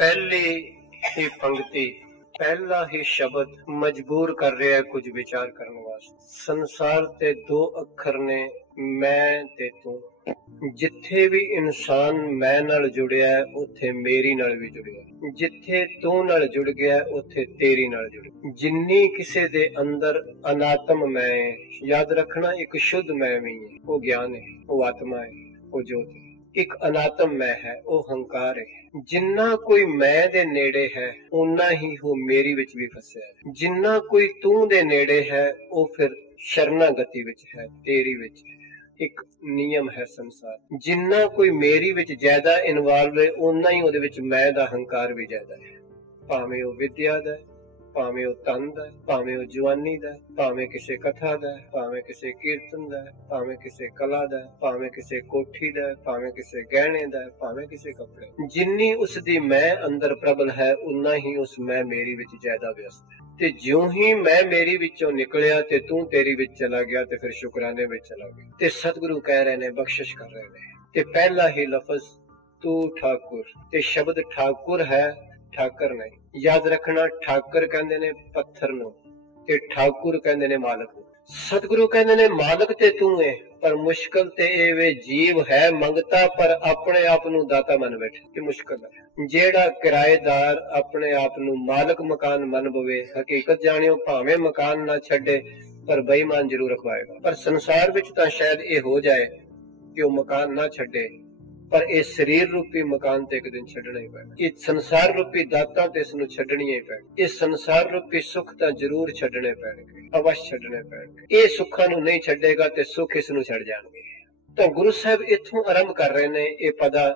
पहली ही पंक्ति पहला ही शब्द मजबूर कर रहा है कुछ विचार करने वास्ते। संसार ते दो अखर ने मैं ते तू। जिथे भी इंसान मैं नाल जुड़िया है उथे मेरी नाल भी जुड़िया, जिथे तू नाल जुड़ गया उथे तेरी नाल जुड़। जिन्नी किसे दे अंदर अनात्म मैं है, याद रखना एक शुद्ध मैं भी है, वो ज्ञान है, वो आत्मा है, वो ज्योत है। एक अनात्म मैं है, वो हंकार है। जिन्ना कोई मैं दे नेड़े है उन्ना ही वो मेरी विच भी फसिया है। जिन्ना कोई तू दे नेड़े है वो फिर शरणागति विच है, तेरी विच है। एक नियम है संसार। जिन्ना कोई मेरी विच ज्यादा इन्वॉल्व है उन्ना ही उहदे विच मैं दा हंकार भी ज्यादा है। भावें वो विद्या दा, भावें वो तन दा, भावें वो जवानी दा, भावें किसी कथा दा, भावें किसी कीर्तन दा, भावें किसी कला दा, भावें किसी कोठी दा, भावें किसी गहने दा, भावें किसी कपड़े। जिन्नी उसदी मैं अंदर प्रबल है उन्ना ही उस मैं मेरी विच ज्यादा व्यस्त है। ते ज्यों ही मैं मेरी विचों निकलिया ते तू तेरी विच चला गया ते फिर शुकराने विच चला गया। ते सतगुरु कह रहे ने, बख्शिश कर रहे ने। ते पहला ही लफज तू ठाकुर, ते शब्द ठाकुर है, ठाकर नहीं। याद रखना, ठाकर कहंदे ने पत्थर नूं ते ठाकुर कहंदे ने मालक नूं। सतगुरु कहंदे ने मालक ते तू है, पर मुश्किल ते ए वे जीव है मंगता पर अपने आप नूं दाता मन बैठे। ते मुश्किल है जेड़ा किराएदार अपने आप नूं मालक मकान मन बवे, हकीकत जानियो भावें मकान ना छड्डे पर बेईमान जरूर रखवाएगा। पर संसार विच तां शायद ए हो जाए कि वो मकान ना छड्डे, पर इस शरीर रूपी मकान ते एक दिन छड्डना ही पैना। इस संसार रूपी दातां ते इसनूं छड्डणियां ही पैण। इस संसार रूपी सुख तां जरूर छड्डने पैणगे, अवश्य छड्डने पैणगे। ये सुखां नूं नहीं छड्डेगा ते सुख इसनूं छड्ड जाणगे। तो गुरु साहब इत्थों आरंभ कर रहे ने। ये पदा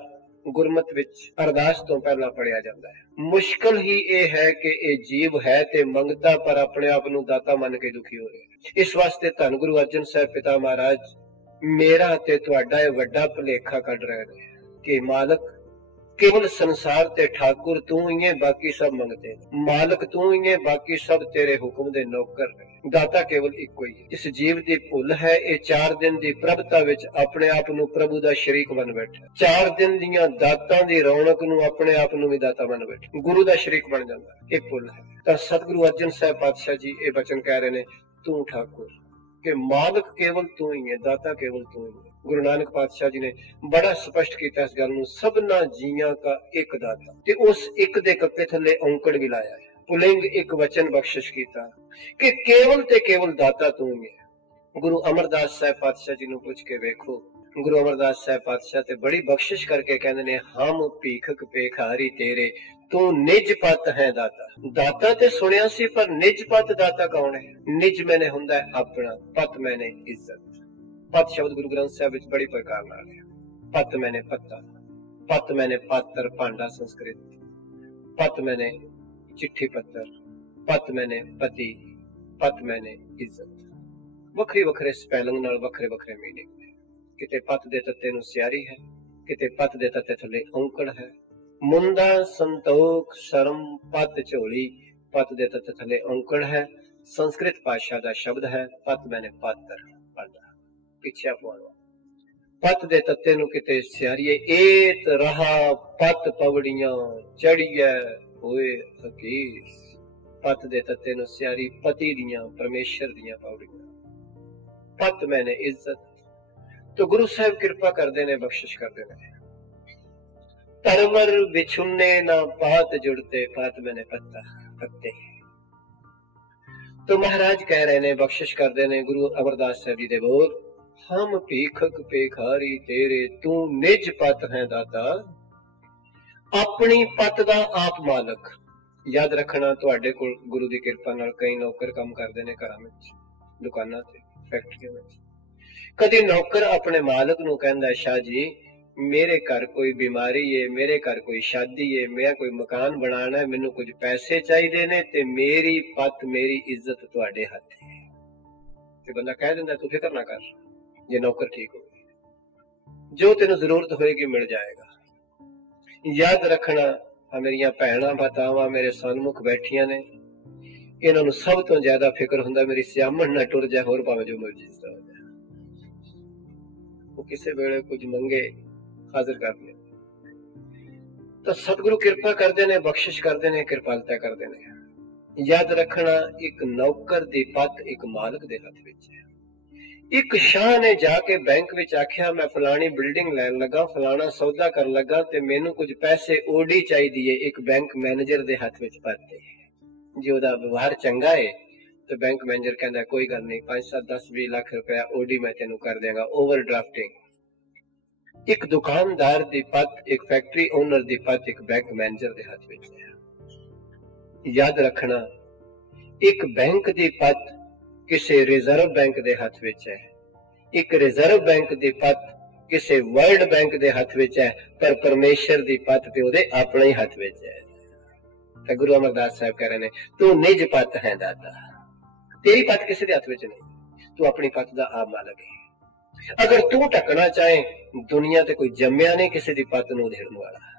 गुरमत विच अरदास तो पहला पढ़िया जाता है। मुश्किल ही ये है कि ये जीव है ते मंगता पर अपने आप नूं दाता मन के दुखी हो रहे। इस वास्ते धन गुरु अर्जन साहब पिता महाराज मेरा ते तुहाडा ये वड्डा भुलेखा कढ रहे हैं कि मालक केवल संसार ते ठाकुर तू ही है, बाकी सब मंगते। मालक तू ही है, बाकी सब तेरे हुक्म दे नौकर ने। दाता केवल इको ही है। इस जीव दी भुल है ये 4 दिन दी प्रभता विच अपने आप नूं प्रभु दा शरीक बन बैठा। 4 दिन दियां दातां दी रौनक नूं अपने आप नूं भी दाता बन बैठा, गुरु दा शरीक बन जांदा। ये भुल है। तां सतगुरु अर्जन साहब पातशाह जी ये वचन कह रहे ने, तू ठाकुर कि मालक केवल तू ही है, दाता केवल तू ही है। गुरु नानक पातशाह जी ने बड़ा स्पष्ट किया इस गल नूं, सबना जीआं का एक दाता। ते उस एक दे कप्पे थल्ले औंकड़ भी लाया है, पुलिंग एक वचन बख्शिश कीता कि केवल ते केवल दाता तू ही है। गुरु अमरदास साहब पातशाह जी नूं पुछ के वेखो, गुरु अमरदास साहब पातशाह ते बड़ी बख्शिश करके कहंदे ने, हम भीखक पेखारी तेरे, तू निज पत है दाता। दाता ते सुनिया सी, पर निज पत दाता कौन है? निज मैंने हुंदा है अपना, पत मैंने इज्जत। पत शब्द गुरु ग्रंथ साहब विच बड़ी प्रकार नाल है। पत मैंने पत्ता, पत मैंने पात्र भांडा संस्कृत, पत मैंने चिट्ठी पत्तर, पत मैंने पति, पत मैंने इज्जत। वखरे वखरे स्पैलिंग नाल वखरे वखरे मीनिंग है। किते पत दे तत्ते नूं सियारी है, किते पत दे तत्ते थल्ले औंकड़ है। मुंदा संतोख शर्म पत झोली, पत दे तत्ते थल्ले औंकड़ है। संस्कृत भाषा दा शब्द है, पत मैंने पात्र भांडा पिछया पवाना। पत दे तत्ते नूं किते सियारीए, एत रहा पत पवड़ियां चढ़िए होए हकीस। पत दे तत्ते नूं सियारी पति दियां परमेश्वर दियां पौड़ियां। पत मैंने इज्जत। तो गुरु साहब कृपा करदे ने, बख्शिश करदे ने, तरवर बिछुन्ने ना पात जुड़ते, पात मैंने पत्ता पत्ते। तो महाराज कह रहे ने, बख्शिश करदे ने गुरु अमरदास साहब जी दे बोल, हम भीखक पेखारी तेरे, तू निज पत है दाता, अपनी पत दा आप मालक। याद रखना, तुहाडे कोल गुरु दी किरपा नाल कई नौकर काम करदे ने घरां विच, दुकानां ते, फैक्टरियां विच। कदी नौकर अपने मालक नूं कहंदा है, शाह जी मेरे घर कोई बीमारी है, मेरे घर कोई शादी है, मैं कोई मकान बनाना है, मैनू कुछ पैसे चाहिए ने ते मेरी पत मेरी इज्जत तुहाडे हथ है। ते बंदा कह दिंदा, तू फिक्र ना कर, जे नौकर ठीक हो, जो तेनू जरूरत होएगी मिल जाएगा। याद रखना, मेरिया भैणां भतावां मेरे सन्मुख बैठियां ने, इन्हां नूं सब तो ज्यादा फिक्र हुंदा मेरी सियामण ना टुर जाए, होर भावें जो मर्जी हो जाए। वो किसी वेले कुछ मंगे हाजिर कर ले। तो सतगुरु कृपा करते ने, बख्शिश करते ने, कृपालता करते ने। याद रखना, एक नौकर दी पत एक मालक दे हथ विच है। एक शाह ने जाके बैंक विच आख्या, मैं फलानी बिल्डिंग लैन लगा, फलाना सौदा कर लगा ते मैनू कुछ पैसे ओडी चाहिए। एक बैंक मैनेजर दे हथ विच पत है। जे ओदा व्यवहार चंगा है तो बैंक मैनेजर कहता कोई गल नहीं, 5, 7, 10, 20 लाख रुपया ओडी मैं तेनू कर देगा, ओवरड्राफ्टिंग। एक दुकानदार दी पत, एक फैक्ट्री ओनर दी पत एक बैंक मैनेजर दे हाथ विच है। याद रखना, एक बैंक दी पत किसी रिजर्व बैंक दे हाथ विच है, एक रिजर्व बैंक दी पत किसी वर्ल्ड बैंक दे हाथ विच है, पर परमेश्वर दी पत ते ओदे अपने ही हाथ विच है। तो गुरु अमरदास साहब कह रहे ने, तू निज पत है दाता, तेरी पत किसी दे हाथ विच नहीं, तू अपनी पत दा आप मालक है। अगर तू टकना चाहे, दुनिया ते कोई जम्मिया नहीं किसी दी पत नूं देण वाला।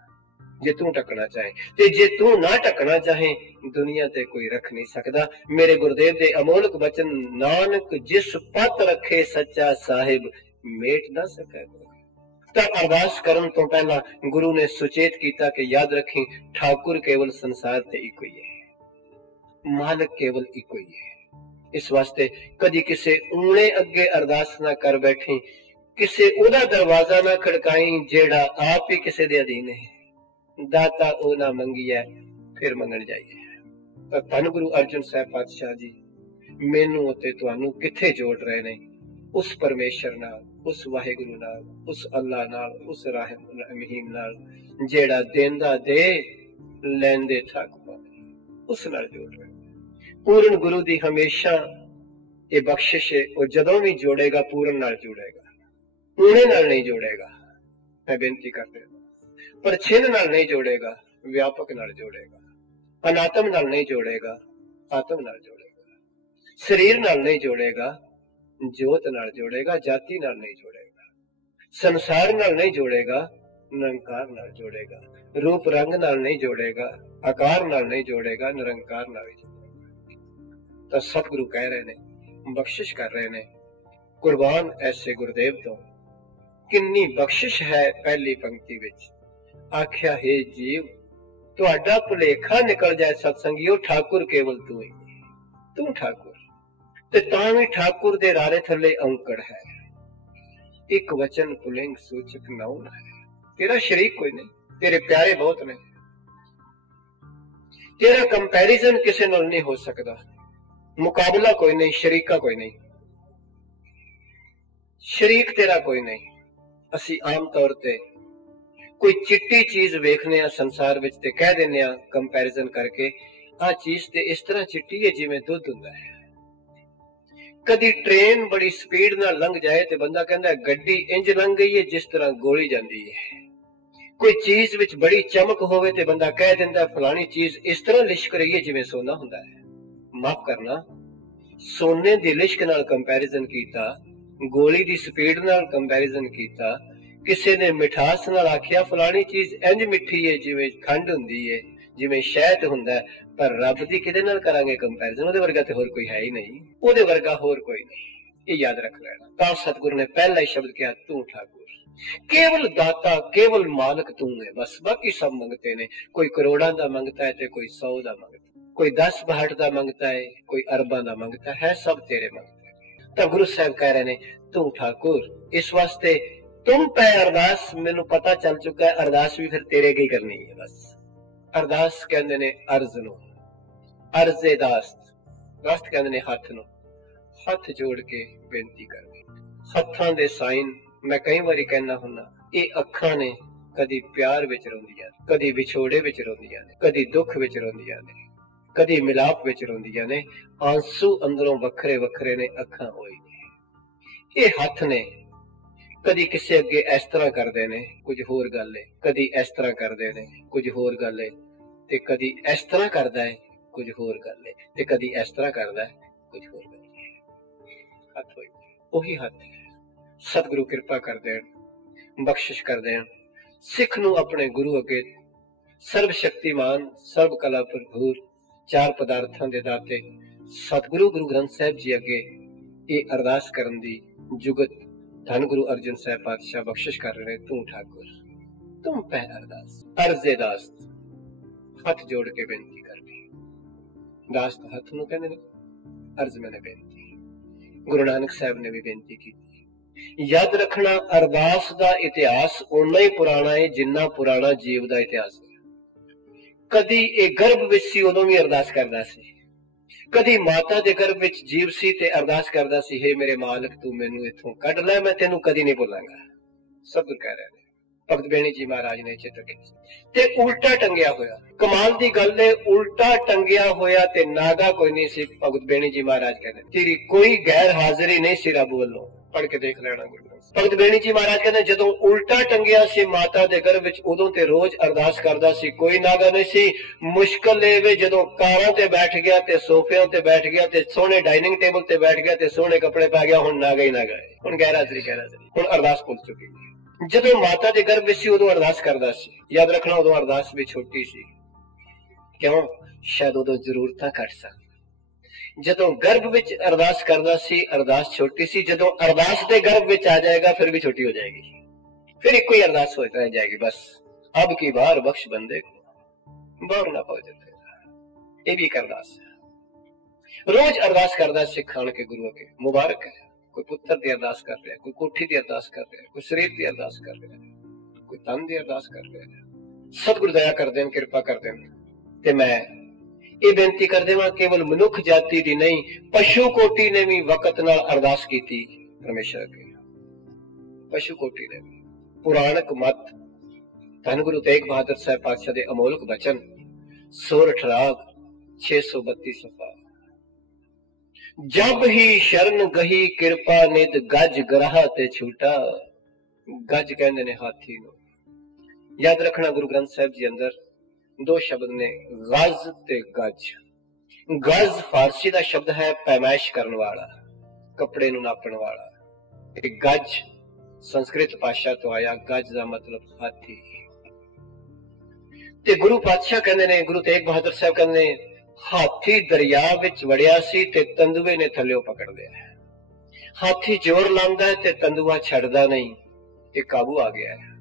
जे तू टकना चाहे ते जे तू ना टकना चाहे, दुनिया ते कोई रख नहीं सकदा। मेरे गुरुदेव दे अमोलक वचन, नानक जिस पत रखे सच्चा साहिब, मेट ना सके। तो अरदास करन तो पहला गुरु ने सुचेत किया कि याद रखी, ठाकुर केवल संसार ते इको ही है, मालक केवल इको ही है। इस वास्ते कदी किसे ऊणे अगे अरदास ना कर बैठी, किसे ओदा दरवाजा ना खड़काई जेड़ा आप ही किसे दे अधीन है। दाता ओ ना मंगी है फिर मंगण जाइए। तो धन गुरु अर्जुन साहब पातशाह जी मैनू ते तुहानू किथे जोड़ रहे ने, उस परमेश्वर नाल, उस वाहिगुरु नाल, उस अल्लाह नाल, उस रहीम नाल, जेड़ा देंदा दे लैंदे थक पावे, उस नाल जोड़ रहे। पूर्ण गुरु दी हमेशा ये बख्शिश है, और जदों भी जोड़ेगा पूर्ण नाल जोड़ेगा, ऊणे नाल नहीं जोड़ेगा। मैं बेनती करते पर छिन्न नाल नहीं जोड़ेगा, व्यापक नाल जोड़ेगा, अनात्म नाल नहीं जोड़ेगा, आत्म नाल जोड़ेगा, शरीर नाल नहीं जोड़ेगा, जोत नाल जोड़ेगा, जाति नाल नहीं जोड़ेगा, संसार नाल नहीं जोड़ेगा, निरंकार नाल जोड़ेगा, रूप रंग नाल नहीं जोड़ेगा, आकार नाल नहीं जोड़ेगा, निरंकार नाल जोड़ेगा। तो सतगुरु कह रहे ने, बख्शिश कर रहे ने, कुर्बान ऐसे गुरुदेव तो किन्नी बख्शिश है। पहली पंक्ति विच आख्या, हे जीव तुहाडा भुलेखा निकल जाए सत्संगियो, ठाकुर केवल तू ही, तू ठाकुर ते तां भी ठाकुर दे रारे थले औंकड़ है। एक वचन पुलिंग सूचक नाउन है। तेरा शरीक कोई नहीं, तेरे प्यारे बहुत ने, तेरा कंपैरिजन किसी नाल नहीं हो सकता, मुकाबला कोई नहीं, शरीका कोई नहीं, शरीक तेरा कोई नहीं। असी आम तौर ते कोई चिट्टी चीज वेखने संसार विच ते कह देने कंपैरिजन करके, आ चीज ते इस तरह चिट्टी है जिवें दुध हुंदा है। कदी ट्रेन बड़ी स्पीड नाल लंघ जाए ते बंदा कहंदा गड्डी इंज लंघ गई है जिस तरह गोली जांदी है। कोई चीज विच बड़ी चमक होवे ते बंदा कह दिंदा फलानी चीज इस तरह लिशक रही है जिवें सोना हुंदा है। माफ करना, सोने दी लिशक नाल कंपैरिजन कीता, गोली दी स्पीड नाल कंपैरिजन कीता, किसी ने मिठास नाल आखिया फलानी चीज इंज मिठी है जिवें खंड हुंदी है, जिवें शहद हुंदा है, पर रब दी किदे नाल करांगे कंपैरिजन? ओदे वर्गा ते होर कोई है ही नहीं, ओदे वर्गा होर कोई नहीं। ये याद रख लेना। तां सतगुरु ने पहला ही शब्द कहा, तू ठाकुर, केवल दाता, केवल मालक तू है, बस बाकी सब मंगते ने। कोई करोड़ां दा मंगता है ते कोई 100 दा मंगता है, कोई 10 62 दा मंगता है, कोई अरबां दा मंगता है सब तेरे मंगते हैं। तो गुरु साहब कह रहे ने, तू ठाकुर। इस वास्ते तुम पे अरदास, मैनू पता चल चुका है, अरदास भी फिर तेरे की करनी है। बस अरदास कहंदे ने अर्ज नूं, अर्जे दास्त, दास्त कहंदे ने हथ नूं, हथ जोड़ के बेनती करनी। हत्थां दे साइन मैं कई बारी कहना हुन्ना, ये अखां ने कदी प्यार विच रोंदियां, कदी विछोड़े विच रोंदियां ने, कदी दुख विच रोंदियां ने, कदी मिलाप विच रोंदियां ने। आंसू अंदरों वखरे वखरे ने, अखां होई ने। ये हथ ने कदी किसी अगे इस तरह करते ने, कुछ होर गल है, कदी इस तरह करते ने, कुछ होर गल है, ते कदी इस तरह करता है, कुछ होर गल है, ते कदी इस तरह करता है, कुछ होर गल है। हथ होई ओही हथ है। सतगुरु कृपा कर देन, बख्शिश कर देन, सिख नूं अपने गुरु अगे सर्व शक्तिमान, सर्व कला भरपूर, चार पदार्थां दे दाते सतगुरु गुरु ग्रंथ साहिब जी अगे ये अरदास करन दी जुगत धन गुरु अर्जन साहिब पातशाह बख्शिश कर रहे, तू ठाकुर, तुम पह अरदास अर्जे दास्त हथ जोड़ के बेनती करनी। दास्त हथ नूं कहंदे ने, अर्ज मैंने बेनती। गुरु नानक साहब ने भी बेनती की। याद रखना अरदास का इतिहास उन्ना ही पुराना है जिन्ना पुराना जीव का इतिहास है। कदी एक गर्भ विच सी उदों भी अरदास करदा सी, कदी माता दे गर्भ विच जीव सी ते अरदास करदा सी, हे मेरे मालिक तू मैनू इथों कढ लै, मैं तेनू कदी नहीं भुलांगा। सतगुर कह रहे हैं, भगत बेणी जी महाराज ने चित्र ते उल्टा टंगिया होया। कमाल दी गल है, उल्टा टंगिया होया ते नागा कोई नहीं सी। भगत बेणी जी महाराज कहते तेरी कोई गैर हाजिरी नहीं सी रब वालों, पढ़ के देख लेना गुरु। भगत बेणी जी महाराज कहते जदों उल्टा टंगिया सी माता दे गर्भ विच उदों ते रोज अरदास करदा सी, कोई नागा नहीं सी। मुश्किल एवे जदों कारां ते बैठ गया ते सोफियां ते बैठ गया ते सोहने डाइनिंग टेबल ते बैठ गया ते सोहने कपड़े पा गया, हुण नागा ही नागा है, हुण गैर हाजिरी हुण अरदास भुल चुकी। जदों माता दे गर्भ विच सी उदों अरदास करदा सी। याद रखना उदों अरदास भी छोटी सी, क्यों? शायद उदों जरूरतां घट सन। जदों गर्भ विच अरदास करदा सी अरदास छोटी सी, जदों अरदास दे गर्भ विच आ जाएगा फिर भी छोटी हो जाएगी, फिर एक कोई अरदास हो रह जाएगी, बस अब की बार बख्श बंदे को बाहर ना पहुंचे। ये भी एक अरदास है। रोज अरदास करदा सिखाण के गुरु के मुबारक है। कोई पुत्र की अरदास कर रहा है, कोई कोठी की अरदास कर रहा है, कोई शरीर की अरदास कर रहा है, कोई तन की अरदास कर रहा है। सतगुरु दया कर देन, कृपा कर देन। ते मैं ये बेनती कर देवां, केवल मनुख जाति दी नहीं पशु कोटि ने भी वकत नाल अरदास कीती परमेश्वर अगे। पशु कोटि ने पुराणक मत धन गुरु तेग बहादुर साहब पातशाह दे अमोलक बचन सोरठ राग 632 सफा। जब ही शरण गही कृपा निध गज ग्रह ते छूटा। गज कहंदे ने हाथी नूं। याद रखना गुरु ग्रंथ साहिब जी अंदर दो शब्द ने, गज ते गज। गज फारसी का शब्द है पैमाइश करने वाला, कपड़े नूं नापण वाला। गज संस्कृत भाषा तो आया, गज का मतलब हाथी। ते गुरु पातशाह कहंदे ने, गुरु तेग बहादुर साहब कहंदे ने, हाथी दरिया विच वड़िया सी ते तंदुए ने थल्लियों पकड़ लिया। हाथी जोर लांदा है ते तंदुआ छड़दा नहीं, ये काबू आ गया है।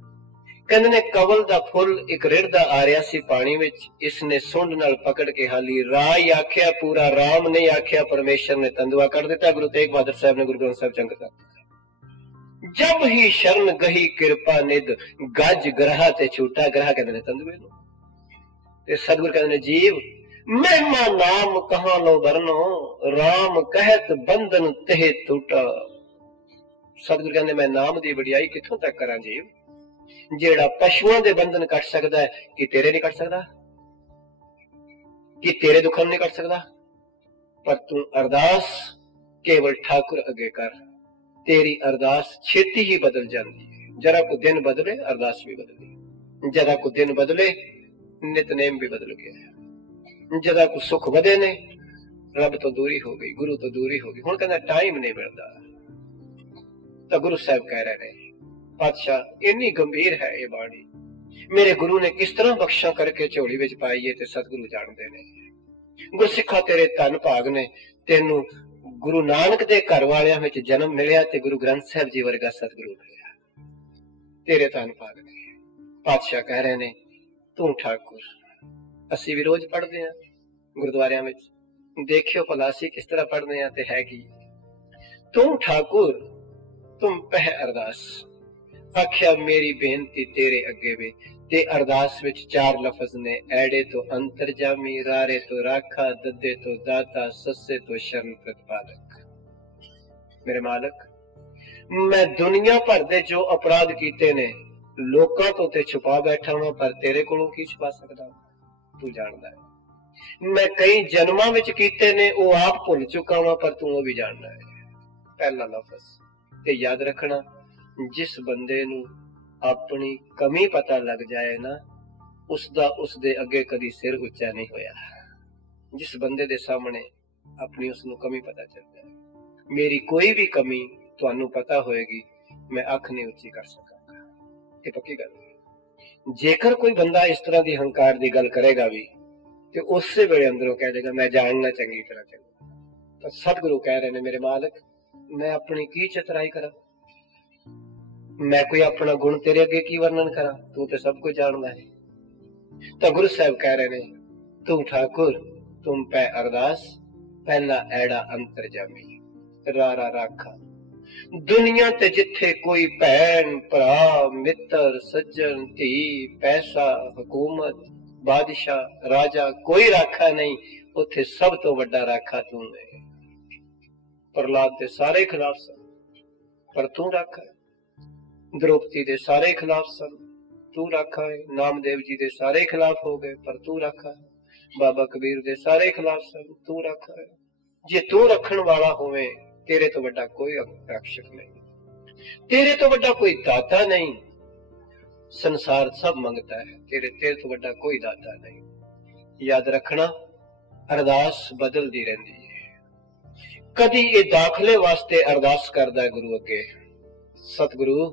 कहंदे ने कवल दा फुल एक रिड़दा आ रहा सी पानी विच, इसने सुंड नाल पकड़ के हाली राह ही आख्या, पूरा राम नहीं आख्या, परमेश्वर ने तंदुआ कर दिता। गुरु तेग बहादुर साहब ने गुरु ग्रंथ साहिब चंग कर जब ही शरण गही कृपा निध गज ग्रह ते छूटा। ग्रह कहंदे ने तंदुए नूं। ते सतगुर कहंदे ने जीव महिमा नाम कहां लो बरनो, राम कहत बंधन तेह टूटा। सतगुर कहंदे मैं नाम दी वडियाई किथों तक करां जीव, जेड़ा पशुओं दे बंधन कट सकदा है, कि तेरे नहीं कट सकदा? कि तेरे दुखन नहीं कट सकदा? पर तू अरदास केवल ठाकुर अगे कर, तेरी अरदास छेती ही बदल जाती है। जरा को दिन बदले अरदास भी बदली, जरा को दिन बदले नितनेम भी बदल गया, जरा को सुख वधे ने रब तो दूरी हो गई, गुरु तो दूरी हो गई। हुण कहंदा टाइम नहीं मिलता। तो गुरु साहब कह रहे हैं, पातशाह इन्नी गंभीर है ये बाणी, मेरे गुरु ने किस तरह बख्शा करके झोली विच पाई है ते सतगुरु जानते ने। गुरसिखा तेरे धन भाग ने, तेनू गुरु नानक दे घर वालियां विच जन्म मिलिया ते गुरु ग्रंथ साहिब जी वर्गा सतगुरु मिलिया, तेरे धन भाग ने। पातशाह कह रहे ने तू ठाकुर, असी भी रोज पढ़ते हैं गुरुद्वारियां विच, देखियो भला असी किस तरह पढ़ते हैं ते है की, तू ठाकुर तुम पह अरदास। आख्या मेरी बेनती तेरे अगे वे, ते अरदास विच चार लफज ने, ऐड़े तो अंतरजामी, रारे तो राखा, दद्दे तो दाता, सस्से तो शरण प्रतिपालक। मेरे मालक मैं दुनिया भर दे जो अपराध कीते ने लोकां तो ते छुपा बैठा वां, पर तेरे कोलों की छुपा सकदा, तू जानदा है। मैं कई जन्मां विच कीते ने वो आप भुल चुका वां, पर तू वो भी जानदा है। पहला लफज ते याद रखना, जिस बंदे नू अपनी कमी पता लग जाए ना, उसदा उसदे अगे कदी सिर उच्चा नहीं होया। जिस बंदे दे सामने अपनी उसनू कमी पता चल जाए, मेरी कोई भी कमी तुहानू पता होएगी, मैं अख नहीं उच्ची कर सकांगा, ये पक्की गल है। जेकर कोई बंदा इस तरह की हंकार की गल करेगा भी तो उससे वेले अंदरों कह देगा मैं जानना चंगी तरह चंगा। तो सतगुरु कह रहे ने मेरे मालिक मैं अपनी की चतराई करा, मैं कोई अपना गुण तेरे अगे की वर्णन करा, तू तो सब कुछ जानता है। तो गुरु साहब कह रहे ने, तू ठाकुर तुम पे अरदास, पहला एड़ा अंतर जामी रारा राखा। दुनिया ते जिथे कोई भैन भरा मित्र सज्जन धी पैसा हुकूमत बादशाह राजा कोई राखा नहीं, उथे सब तो वड्डा राखा तू है। प्रहलाद के सारे खिलाफ सन पर तू राखा है, द्रौपदी के सारे खिलाफ सन तू राखा है, नामदेव जी के सारे खिलाफ हो गए पर तू राखा है, बाबा कबीर के सारे खिलाफ सन तू राखा है। जे तू रखन वाला होवे तेरे तो बड़ा कोई रक्षक नहीं, तेरे तो बड़ा कोई दाता नहीं। संसार सब मंगता है, तेरे तो बड़ा कोई दाता नहीं। याद रखना अरदास बदलती रहती है। कदी ये दाखले वास्ते अरदास करदा है गुरु अगे, सतगुरु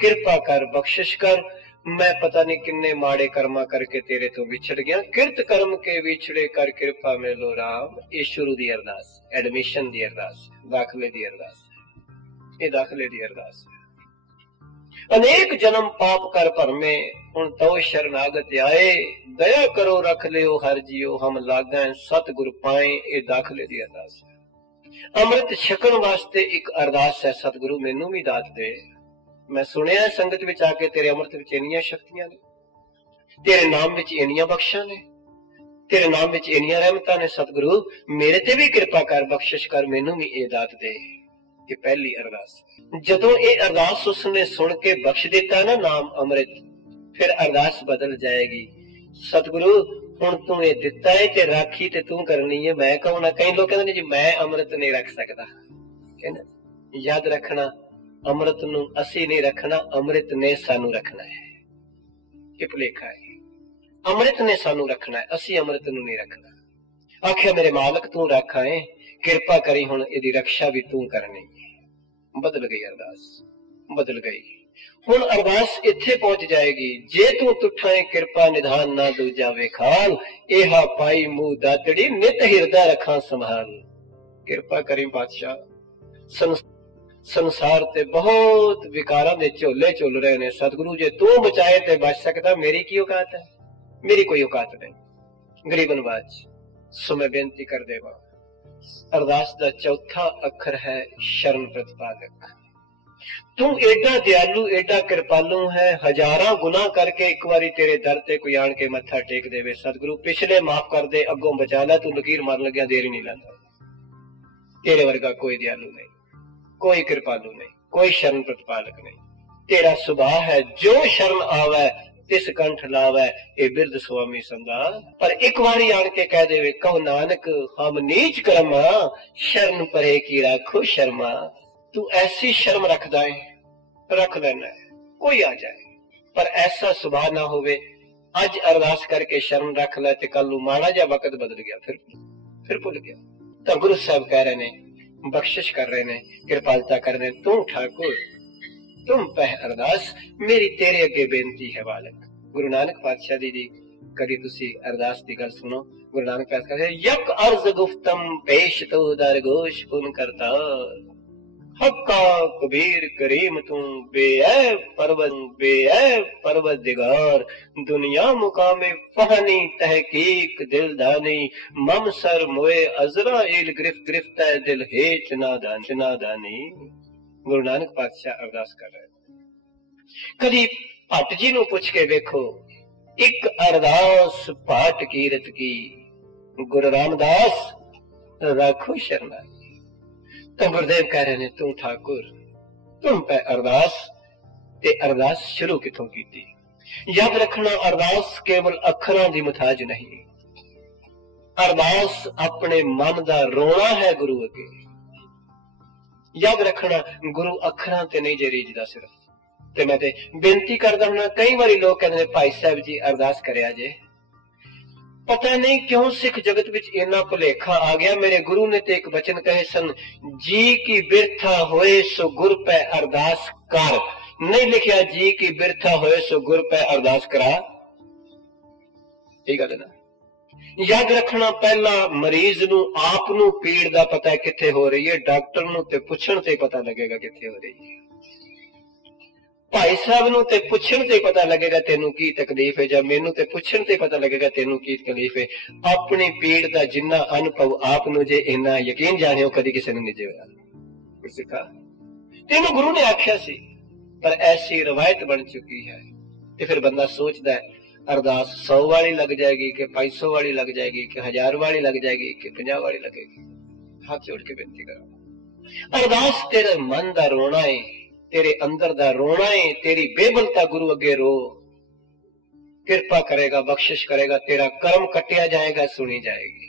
कृपा कर बख्शिश कर, मैं पता नहीं किन्ने माड़े कर्मा करके तेरे तो विछड़ गया, किरत कर्म के विछड़े कर कृपा मिलो राम। ये शुरू दी अरदास, एडमिशन दी अरदास, दाखले दी अरदास, ये दाखले दी अरदास। अनेक जन्म पाप कर भरमे, हुण तो शरणागत आए, दया करो रख लियो हर जियो, हम लागें सतगुर पाए। ये दाखले दी अरदास है। अमृत छकण वास्ते एक अरदास है, सतगुरु मैनू भी दात दे। मैं सुनिया संगत विच आके तेरे अमृत विच इन्नियां शक्तियां ने, तेरे नाम विच इन्नियां बख्शां ने, तेरे नाम विच इन्नियां रहमतां ने। सतगुरु मेरे ते भी कृपा कर बख्शिश कर, मैनू भी ये दात दे। ये पहली अरदास। जदों ये अरदास उसने सुन के बख्श देता ना नाम अमृत, फिर अरदास बदल जाएगी। सतगुरु हुण तू ये दिता है ते राखी ते तू करनी है, मैं कौन है। कई लोग कहते ने जी मैं अमृत नहीं रख सकता, कहना याद रखना अमृत नू असी नहीं रखना, अमृत ने सानू रखना है। ये भुलेखा है, अमृत ने सानू रखना है, असी अमृत नू नहीं रखना। आखिया मेरे मालक तू रखा है, कृपा करी हुण इहदी रक्षा भी तू करनी है। बदल गई अरदास, बदल गई। हुण अरदास इत्थे पहुंच जाएगी, जे तू तुठाए कृपा निधान ना दूजा वेखाल, एहा पाई मुंह दातड़ी नित हिरदा रखा संभाल। कृपा करी बादशाह, संसार ते बहुत विकारां दे झोले झुल रहे ने। सतगुरु जे तू बचाए ते बच सकता, मेरी की औकात है, मेरी कोई औकात नहीं। गरीब नवाज सो मैं बेनती कर देवा, अरदास दा चौथा अखर है शरण प्रतिपादक। तू एडा दयालु एडा कृपालु है, हजारां गुनाह करके एक बारी तेरे दर ते कोई आन के मत्था टेक देवे। सतगुरु पिछले माफ कर दे, अगों बचा ला, तू लकीर मारन लग्या देर ही नहीं लाता। तेरे वर्गा कोई दयालु नहीं, कोई कृपालु नहीं, कोई शरण प्रतिपालक नहीं। तेरा सुभाव है जो शरण आवे तिस कंठ लावे, ए बिरद स्वामी संदा। पर एक बारी आन के कह देवे, कहो नानक हम नीच कर्मा, शरण परे की राखो शर्मा। तू ऐसी शर्म रखदा है, रख लेना है, कोई आ जाए, पर ऐसा सुभाव ना होवे अज अरदास करके शर्म रख ले ते कल माड़ा जा वक्त बदल गया फिर भुल गया। तो गुरु साहब कह रहे ने, बख्शिश कर रहे ने, कृपालता कर रहे ने, तू ठाकुर तुम पह अरदास, मेरी तेरे अगे बेनती है बालक। गुरु नानक पातशाह दी कदी तुसी अरदास दी गल सुनो। गुरु नानक पातशाह कहते, यक अर्ज गुफ्तम पेश तो दरगोश पुन करता, हक्का कबीर करीम तू बेऐब परवरदिगार, दुनिया मुकामे फहनी तहकीक दिलदानी, मम सर मोए अजराइल गिरफ्त दिल हेच नादानी। गुरु नानक पातशाह अरदास कर रहे। कदी भट्ट जी नू पुछ के देखो, एक अरदास पाठ कीरत की, गुरु रामदास राखो शरणाई। तो गुरुदेव कह रहे ने, तू ठाकुर तुम पे अरदास ते अरदास शुरू किथों कीती। याद रखना अरदास केवल अखरां दी मुताज नहीं, अरदास अपने मन दा रोना है गुरु अगे। याद रखना गुरु अखरां ते नहीं जे रीझदा सिर्फ। ते मैं ते बेनती करदा हूं, कई बारी लोग कहंदे ने भाई साहब जी अरदास करिया जे, पता नहीं क्यों सिख जगत विच इन्ना भुलेखा आ गया। मेरे गुरु ने ते एक वचन कहे सन, जी की बिरथा होए सो गुर पे अरदास कर, नहीं लिखिया जी की बिरथा होए सो गुर पे अरदास करा। ठीक है ना। याद रखना पहला मरीज नू आप नू पीड़ दा पता किथे हो रही है, डॉक्टर नू ते पुछण ते पता लगेगा किथे हो रही है। भाई साहब नूं ते पुछण ते पता लगेगा तेनू की तकलीफ है, जां मैनू ते पुछण ते पता लगेगा तेनू की तकलीफ है। अपनी पीड़ दा जिन्ना अनुभव आप नूं जे इन्ना यकीन जाणियो कदी किसी नूं नहीं जे होया। सिखा तेनू गुरु ने आख्या सी, पर ऐसी रवायत बन चुकी है ते फिर बंदा सोचदा है अरदास 100 वाली लग जाएगी कि 500 वाली लग जाएगी कि 1000 वाली लग जाएगी कि 50 वाली लगेगी। हाथ जोड़ के बेनती करो, अरदास तेरे मन दा रोना है, तेरे अंदर दा रोना है, तेरी बेबलता गुरु अगे रो, कृपा करेगा, बख्शिश करेगा, तेरा कर्म कटिया जाएगा, सुनी जाएगी।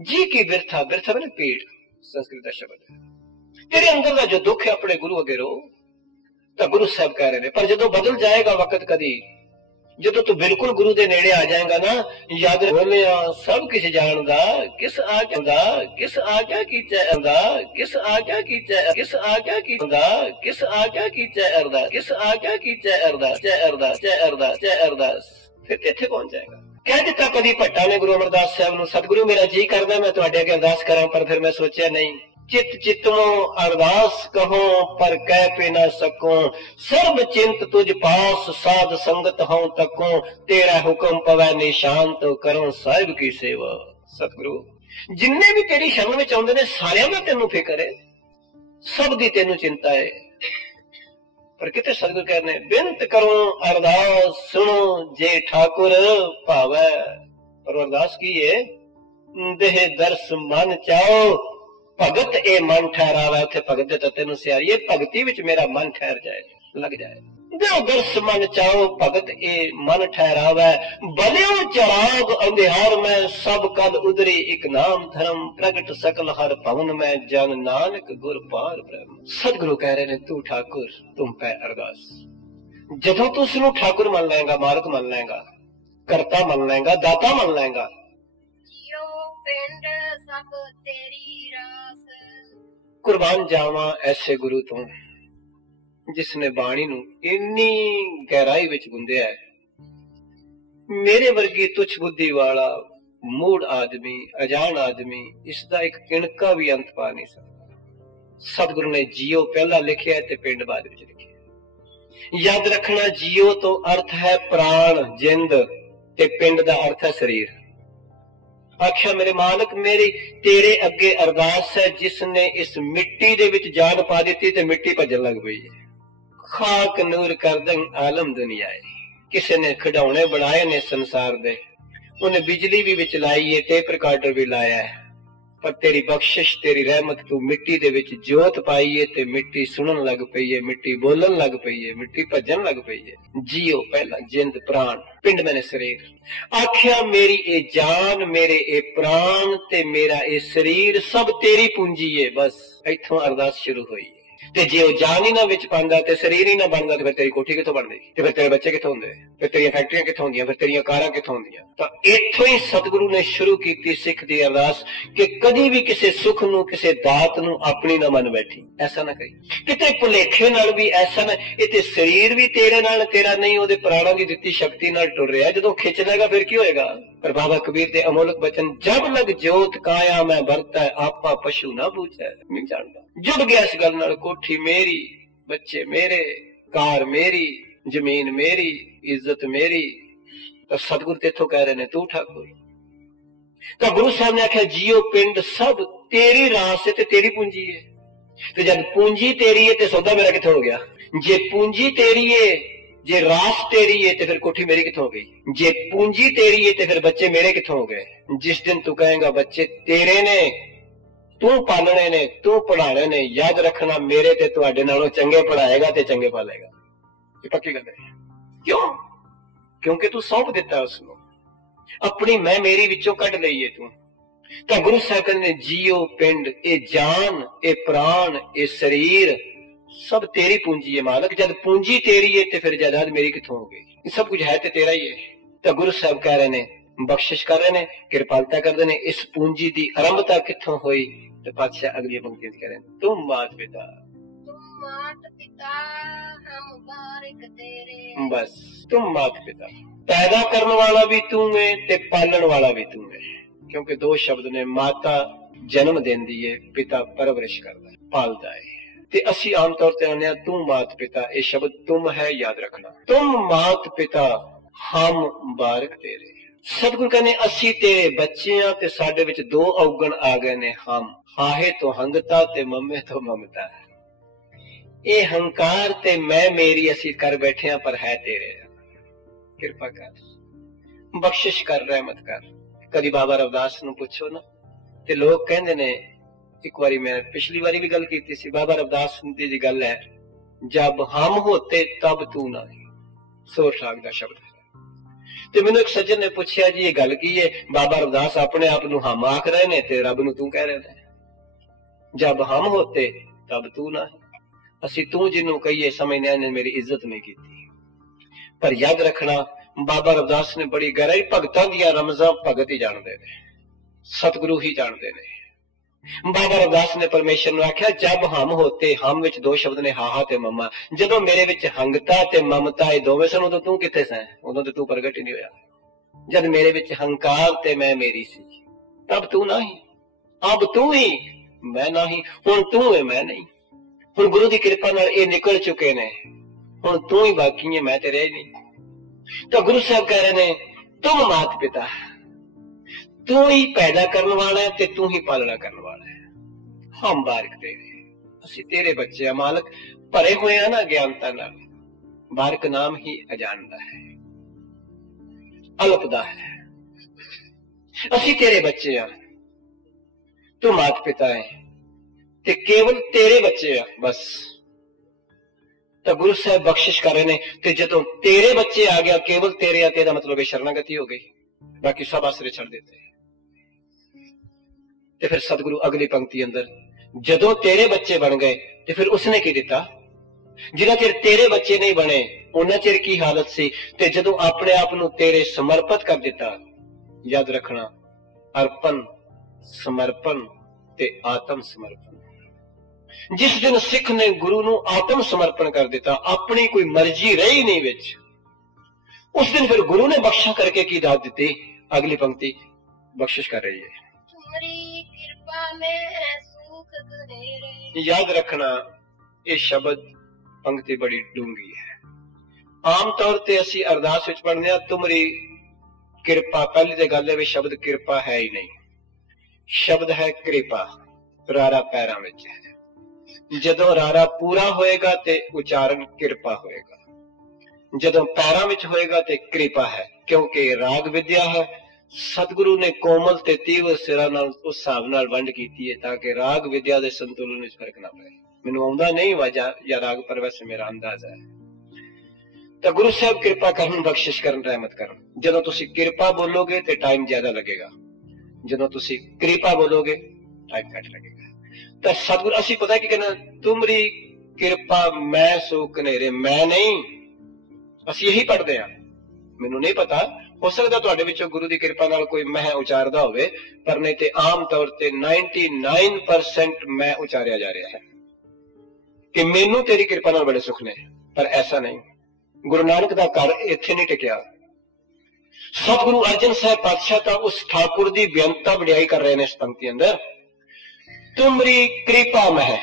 जी की बिरथा, बिरथा मैंने पीड़ संस्कृत का शब्द है। तेरे अंदर का जो दुख है अपने गुरु अगे रो, तो गुरु साहब कह रहे हैं, पर जो बदल जाएगा वक्त कदी, जो तू बिल्कुल गुरु दे नेड़े आ जाएगा ना, याद बोले सब किस जानदा, किस आज्ञा, किस आज्ञा की चैरदा, किस आज्ञा की किस आज्ञा की किस आज्ञा की चैरदा, किस आज्ञा की चैरदा, चैरदा, चैरदा, चैरदास। फिर इत्थे पहुंच जाएगा। कह दिता कदी भट्टा ने गुरु अमरदास साहब नूं, सतगुरु मेरा जी करदा मैं तुहाडे अगे अरदास करां, पर फिर मैं सोचिया नहीं, चित चितवों अरदास कहो पर कह पे न सको, सर्व चिंत तुझ पास साध संगत हों तको, तेरा हुक्म पवै निशान तो करो साहिब की सेवा। सतगुरु जिन्ने भी तेरी शरण में आउंदे ने सारियां दा तेनू फिकर है, सब दी तेनू चिंता है, पर किते सतगुरु कहने बिनत करो अरदास सुनो जे ठाकुर भावै। पर अरदास की है, देह दर्श मन चाओ भगत ए मन ठहरावा। उत्थे भगत दे तत्ते नूं सियारिए, भगती विच मेरा मन ठहर जाए, लग जाए। देव दर्श मन चाओ भगत ए मन ठहरावा, बलियो चराग अंधियार में सब कल उदरी, एक नाम धर्म प्रगट सकल हर भवन में, जन नानक गुर पार ब्रह्म। सतगुरु कह रहे ने तू ठाकुर तुम पे अरदास। जदों तू उसनूं ठाकुर मन लेगा, मालक मन लेगा, करता मन लेगा, दाता मन लेगा, पिंड सब तेरी रास। कुर्बान जावा ऐसे गुरु तो जिसने बाणी नूं इन्नी गहराई विच गुंदिया है। मेरे वर्गी तुच्छ बुद्धि वाला मूड आदमी, अजान आदमी इसका एक किणका भी अंत पा नहीं सकता। सतगुरु ने जियो पहला लिखिया ते पिंड बाद विच लिखिया। याद रखना, जियो तो अर्थ है प्राण जिंद ते पिंड दा अर्थ है शरीर। आख्या मेरे मालक मेरी तेरे अगे अरदास है, जिसने इस मिट्टी दे विच जान पा दी ते मिट्टी भजन लग पई है। खाक नूर कर दं आलम दुनिया है। किसी ने खिडौने बनाए ने संसार दे, उन्हें बिजली भी विच लाई है, टेप रिकॉर्डर भी लाया है, पर तेरी बख्शिश तेरी रहमत तू मिट्टी दे विच जोत पाई है ते मिट्टी सुनन लग पई है, मिट्टी बोलन लग पई है, मिट्टी भजन लग पई है। जियो पहला जिंद प्राण, पिंड मैंने शरीर। आख्या मेरी ए जान, मेरे ए प्राण ते मेरा ए शरीर सब तेरी पूंजी है। बस इत्थों अरदास शुरू हुई। ते जे जान ही ना विच पांदा ते शरीर ही ना बनदा ते फिर तेरी कोठी कित्थों बनदी, ते फिर तेरे बच्चे कित्थों हुंदे, फिर तेरियां फैक्ट्रियां कित्थों हुंदियां, फिर तेरियां कारां कित्थों हुंदियां। तां इत्थों ही सतगुरु ने शुरू कीती सिख दी अरदास कि कदी भी किसी सुख नूं, किसी दात नूं अपनी ना मन बैठी, ऐसा ना करी। किते भुलेखे नाल भी ऐसा ना, इते शरीर भी तेरे नाल तेरा नहीं, ओदे प्राणां दी दित्ती शक्ति नाल टुर रिहा। जदों खिच लेगा फिर की होएगा। पर बाबा कबीर दे अमोलक बचन, जब लग जोत काया मैं बरता, आपा पशु ना पूछे। नहीं जानदा, जुड़ गया इस गल नाल। कोठी मेरी, बच्चे मेरे, कार मेरी, जमीन मेरी, इज्जत मेरी। तो सतगुरु तेथों कह रहे ने तू ठाकुर। तो गुरु साहब ने आख्या जियो पिंड सब तेरी रास है ते तेरी पूंजी है। तो जब पूंजी तेरी है तो सौदा मेरा कित्थों हो गया। जे पूंजी तेरी है, जे रास तेरी है तो फिर कोठी मेरी कित्थों हो गई। जे पूंजी तेरी है तो फिर बच्चे मेरे कित्थों हो गए। जिस दिन तू कहेगा बच्चे तेरे ने, तू पालने ने, तू पढ़ाने ने, याद रखना मेरे ते तुहाडे नालों चंगे पढ़ाएगा ते चंगे पालेगा। ये पक्की गल है। क्यों? क्योंकि तू सौंप दिता उसको, अपनी मैं मेरी विचों कढ़ लई है तू। तो गुरु साहब कहते जियो पिंड, ए जान, ए प्राण, ए शरीर सब तेरी पूंजी है मालक। जब पूंजी तेरी है तो फिर जायदाद मेरी कित्थों हो गई। सब कुछ है तो तेरा ही है। तो गुरु साहब कह रहे ने, बख्शिश कर रहे ने, कृपालता कर रहे ने। इस पूंजी की आरंभता कित्थों हुई? तो पातशाह अगली पंक्ति कह रहे हैं, तुम मात पिता, तुम मात पिता हम बारिक तेरे। बस तुम मात पिता, पैदा करने वाला भी तू है ते पालन वाला भी तू है। क्योंकि दो शब्द ने, माता जन्म देंदी है, पिता परवरिश करता है, पालता है। ਤੇ ਅਸੀਂ ਆਮ ਤੌਰ ਤੇ ਆਉਂਦੇ ਹਾਂ ਤੂੰ ਮਾਤ ਪਿਤਾ, ਇਹ ਸ਼ਬਦ ਤੁਮ ਹੈ, ਯਾਦ ਰੱਖਣਾ। ਤੁਮ ਮਾਤ ਪਿਤਾ ਹਮ ਬਾਰਕ ਤੇਰੇ। ਸਤਿਗੁਰੂ ਕਹਿੰਦੇ ਅਸੀਂ ਤੇਰੇ ਬੱਚੇ ਆ ਤੇ ਸਾਡੇ ਵਿੱਚ ਦੋ ਔਗਣ ਆ ਗਏ ਨੇ, ਹਮ, ਹਾਹੇ ਤੋਂ ਹੰਗਤਾ ਤੇ ਮੰਮੇ ਤੋਂ ਮਮਤਾ। ਇਹ ਹੰਕਾਰ ਤੇ ਮੈਂ ਮੇਰੀ ਅਸੀਂ ਕਰ ਬੈਠੇ ਆ, ਪਰ ਹੈ ਤੇਰੇ। ਕਿਰਪਾ ਕਰ, ਬਖਸ਼ਿਸ਼ ਕਰ, ਰਹਿਮਤ ਕਰ। ਕਦੀ ਬਾਬਾ ਰਵਿਦਾਸ ਨੂੰ ਪੁੱਛੋ ਨਾ ਤੇ ਲੋਕ ਕਹਿੰਦੇ ਨੇ, ਇੱਕ ਵਾਰੀ ਮੈਂ ਪਿਛਲੀ ਵਾਰੀ ਵੀ ਗੱਲ ਕੀਤੀ ਸੀ, ਬਾਬਾ ਰਵਿਦਾਸ ਦੀ ਜੀ ਗੱਲ ਹੈ, ਜਬ ਹਮ ਹੋਤੇ ਤਬ ਤੂੰ ਨਹੀਂ, ਸੋਰ ਠਾਕ ਦਾ ਸ਼ਬਦ ਹੈ। ਤੇ ਮੈਨੂੰ ਇੱਕ ਸੱਜਣ ਨੇ ਪੁੱਛਿਆ ਜੀ ਇਹ ਗੱਲ ਕੀ ਹੈ? ਬਾਬਾ ਰਵਿਦਾਸ ਆਪਣੇ ਆਪ ਨੂੰ ਹਮ ਆਖ ਰਹੇ ਨੇ ਤੇ ਰੱਬ ਨੂੰ ਤੂੰ ਕਹਿ ਰਹੇ ਨੇ। ਜਬ ਹਮ ਹੋਤੇ ਤਬ ਤੂੰ ਨਹੀਂ, ਅਸੀਂ ਤੂੰ ਜਿਹਨੂੰ ਕਹੀਏ ਸਮਝਦੇ ਨੇ ਮੇਰੀ ਇੱਜ਼ਤ ਨਹੀਂ ਕੀਤੀ। ਪਰ ਯਾਦ ਰੱਖਣਾ, ਬਾਬਾ ਰਵਿਦਾਸ ਨੇ ਬੜੀ ਗਹਿਰਾਈ, ਭਗਤਾਂ ਦੀਆਂ ਰਮਜ਼ਾਂ ਭਗਤ ਹੀ ਜਾਣਦੇ ਨੇ, ਸਤਿਗੁਰੂ ਹੀ ਜਾਣਦੇ ਨੇ। ਬਾਬਾ ਰਵਿਦਾਸ ਨੇ ਪਰਮੇਸ਼ਰ ਨੂੰ ਆਖਿਆ, ਜਬ ਹਮ ਹੋਤੇ, ਹਮ ਵਿੱਚ ਦੋ ਸ਼ਬਦ ਨੇ, ਹਾਹਾ ਤੇ ਮਮਾ। ਜਦੋਂ ਮੇਰੇ ਵਿੱਚ ਹੰਗਤਾ ਤੇ ਮਮਤਾ ਇਹ ਦੋਵੇਂ ਸਨ, ਉਦੋਂ ਤੂੰ ਕਿੱਥੇ ਸੈਂ? ਉਦੋਂ ਤੇ ਤੂੰ ਪ੍ਰਗਟ ਹੀ ਨਹੀਂ ਹੋਇਆ। ਜਦ ਮੇਰੇ ਵਿੱਚ ਹੰਕਾਰ ਤੇ ਮੈਂ ਮੇਰੀ ਸੀ, ਤਬ ਤੂੰ ਨਹੀਂ, ਅਬ ਤੂੰ ਹੀ, ਮੈਂ ਨਹੀਂ। ਹੁਣ ਤੂੰ ਹੈ, ਮੈਂ ਨਹੀਂ। ਹੁਣ ਗੁਰੂ ਦੀ ਕਿਰਪਾ ਨਾਲ ਇਹ ਨਿਕਲ ਚੁੱਕੇ ਨੇ, ਹੁਣ ਤੂੰ ਹੀ ਬਾਕੀ ਹੈ, ਮੈਂ ਤੇ ਰਹਿ ਨਹੀਂ। ਤਾਂ ਗੁਰੂ ਸਾਹਿਬ ਕਹਿ ਰਹੇ ਨੇ, ਤੁਮ ਮਾਤ ਪਿਤਾ, ਤੂੰ ਹੀ ਪੈਦਾ ਕਰਨ ਵਾਲਾ ਹੈ ਤੇ ਤੂੰ ਹੀ ਪਾਲਣਾ ਕਰਨ ਵਾਲਾ ਹੈ। ਹਮ ਬਾਰਕ ਤੇਰੇ, ਅਸੀਂ ਤੇਰੇ ਬੱਚੇ ਆ ਮਾਲਕ, ਭਰੇ ਹੋਏ ਆ ਨਾ ਗਿਆਨਤਾ ਨਾਲ। ਬਾਰਕ ਨਾਮ ਹੀ ਅਜਾਣ ਦਾ ਹੈ, ਅਲਪ ਦਾ ਹੈ। ਅਸੀਂ ਤੇਰੇ ਬੱਚੇ ਆ, ਤੂੰ ਮਾਤ ਪਿਤਾ ਹੈ ਤੇ ਕੇਵਲ ਤੇਰੇ ਬੱਚੇ ਆ, ਬਸ। ਤਾਂ ਗੁਰੂ ਸਾਹਿਬ ਬਖਸ਼ਿਸ਼ ਕਰ ਰਹੇ ਨੇ, ਤੇ ਜਦੋਂ ਤੇਰੇ ਬੱਚੇ ਆ ਗਿਆ, ਕੇਵਲ ਤੇਰੇ ਆ, ਤੇ ਦਾ ਮਤਲਬ ਇਹ ਸ਼ਰਨਾਗਤੀ ਹੋ ਗਈ, ਬਾਕੀ ਸਭ ਆਸਰੇ ਛੱਡ ਦਿੱਤੇ। ਤੇ ਫਿਰ ਸਤਿਗੁਰੂ ਅਗਲੀ ਪੰਕਤੀ ਅੰਦਰ, ਜਦੋਂ ਤੇਰੇ ਬੱਚੇ ਬਣ ਗਏ ਤੇ ਫਿਰ ਉਸਨੇ ਕੀ ਦਿੱਤਾ? ਜਿੰਨਾ ਚਿਰ ਤੇਰੇ ਬੱਚੇ ਨਹੀਂ ਬਣੇ ਉਹਨਾਂ ਚਿਰ ਕੀ ਹਾਲਤ ਸੀ, ਤੇ ਜਦੋਂ ਆਪਣੇ ਆਪ ਨੂੰ ਤੇਰੇ ਸਮਰਪਿਤ ਕਰ ਦਿੱਤਾ। ਯਾਦ ਰੱਖਣਾ, ਅਰਪਣ, ਸਮਰਪਣ ਤੇ ਆਤਮ ਸਮਰਪਣ। ਜਿਸ ਦਿਨ ਸਿੱਖ ਨੇ ਗੁਰੂ ਨੂੰ ਆਤਮ ਸਮਰਪਣ ਕਰ ਦਿੱਤਾ, ਆਪਣੀ ਕੋਈ ਮਰਜ਼ੀ ਰਹੀ ਨਹੀਂ ਵਿੱਚ, ਉਸ ਦਿਨ ਫਿਰ ਗੁਰੂ ਨੇ ਬਖਸ਼ਾ ਕਰਕੇ ਕੀ ਦਾਤ ਦਿੱਤੀ? ਅਗਲੀ ਪੰਕਤੀ ਬਖਸ਼ਿਸ਼ ਕਰ ਰਹੀ ਹੈ, ਯਾਦ ਰੱਖਣਾ ਇਹ ਸ਼ਬਦ ਪੰਕਤੀ ਬੜੀ ਡੂੰਗੀ ਹੈ। ਆਮ ਤੌਰ ਤੇ ਅਸੀਂ ਅਰਦਾਸ ਵਿੱਚ ਪੜ੍ਹਦੇ ਹਾਂ, ਤੁਮਰੀ ਕਿਰਪਾ। ਪਹਿਲੀ ਤੇ ਗੱਲ ਹੈ ਵੀ ਸ਼ਬਦ ਕਿਰਪਾ ਹੈ ਹੀ ਨਹੀਂ, ਸ਼ਬਦ ਹੈ ਕਿਰਪਾ, ਰਾਰਾ ਪੈਰਾਂ ਵਿੱਚ ਹੈ। ਜਦੋਂ ਰਾਰਾ ਪੂਰਾ ਹੋਏਗਾ ਤੇ ਉਚਾਰਨ ਕਿਰਪਾ ਹੋਏਗਾ, ਜਦੋਂ ਪੈਰਾਂ ਵਿੱਚ ਹੋਏਗਾ ਤੇ ਕਿਰਪਾ ਹੈ, ਕਿਉਂਕਿ ਰਾਗ ਵਿਦਿਆ ਹੈ। ਸਤਿਗੁਰੂ ਨੇ ਕੋਮਲ ਤੇ ਤੀਵਰ ਸਿਰਾਂ ਨਾਲ ਉਸ ਹਿਸਾਬ ਨਾਲ ਵੰਡ ਕੀਤੀ ਹੈ ਤਾਂ ਕਿ ਰਾਗ ਵਿਦਿਆ ਦੇ ਸੰਤੁਲਨ ਵਿੱਚ ਫਰਕ ਨਾ ਪਏ। ਮੈਨੂੰ ਆਉਂਦਾ ਨਹੀਂ ਵਾਜਾ ਜਾਂ ਰਾਗ, ਪਰ ਵੈਸੇ ਮੇਰਾ ਅੰਦਾਜ਼ਾ ਹੈ। ਤਾਂ ਗੁਰੂ ਸਾਹਿਬ ਕਿਰਪਾ ਕਰਨ, ਬਖਸ਼ਿਸ਼ ਕਰਨ, ਰਹਿਮਤ ਕਰਨ। ਜਦੋਂ ਤੁਸੀਂ ਕਿਰਪਾ ਬੋਲੋਗੇ ਤੇ ਟਾਈਮ ਜ਼ਿਆਦਾ ਲੱਗੇਗਾ, ਜਦੋਂ ਤੁਸੀਂ ਕਿਰਪਾ ਬੋਲੋਗੇ ਟਾਈਮ ਘੱਟ ਲੱਗੇਗਾ। ਤਾਂ ਸਤਿਗੁਰੂ ਅਸੀਂ ਪਤਾ ਕੀ ਕਹਿੰਦਾ, ਤੁਮਰੀ ਕਿਰਪਾ ਮੈਂ ਸੋ ਕਨੇਰੇ, ਮੈਂ ਨਹੀਂ। ਅਸੀਂ ਇਹੀ ਪੜ੍ਹਦੇ ਹਾਂ। ਮੈਨੂੰ ਨਹੀਂ ਪਤਾ, ਹੋ ਸਕਦਾ ਤੁਹਾਡੇ ਵਿੱਚੋਂ ਗੁਰੂ ਦੀ ਕਿਰਪਾ ਨਾਲ ਕੋਈ ਮੈਂ ਉਚਾਰਦਾ ਹੋਵੇ, ਪਰ ਨਹੀਂ ਤੇ ਆਮ ਤੌਰ ਤੇ 99% ਮੈਂ ਉਚਾਰਿਆ ਜਾ ਰਿਹਾ ਹੈ ਕਿ ਮੈਨੂੰ ਤੇਰੀ ਕਿਰਪਾ ਨਾਲ ਬੜੇ ਸੁੱਖ ਨੇ। ਪਰ ਐਸਾ ਨਹੀਂ, ਗੁਰੂ ਨਾਨਕ ਦਾ ਘਰ ਇੱਥੇ ਨਹੀਂ ਟਿਕਿਆ। ਸਤਿਗੁਰੂ ਅਰਜਨ ਸਾਹਿਬ ਪਾਤਸ਼ਾਹ ਤਾਂ ਉਸ ਠਾਕੁਰ ਦੀ ਬੇਅੰਤਾ ਵਡਿਆਈ ਕਰ ਰਹੇ ਨੇ ਇਸ ਪੰਕਤੀ ਅੰਦਰ। ਤੁਮਰੀ ਕਿਰਪਾ ਮਹਿ,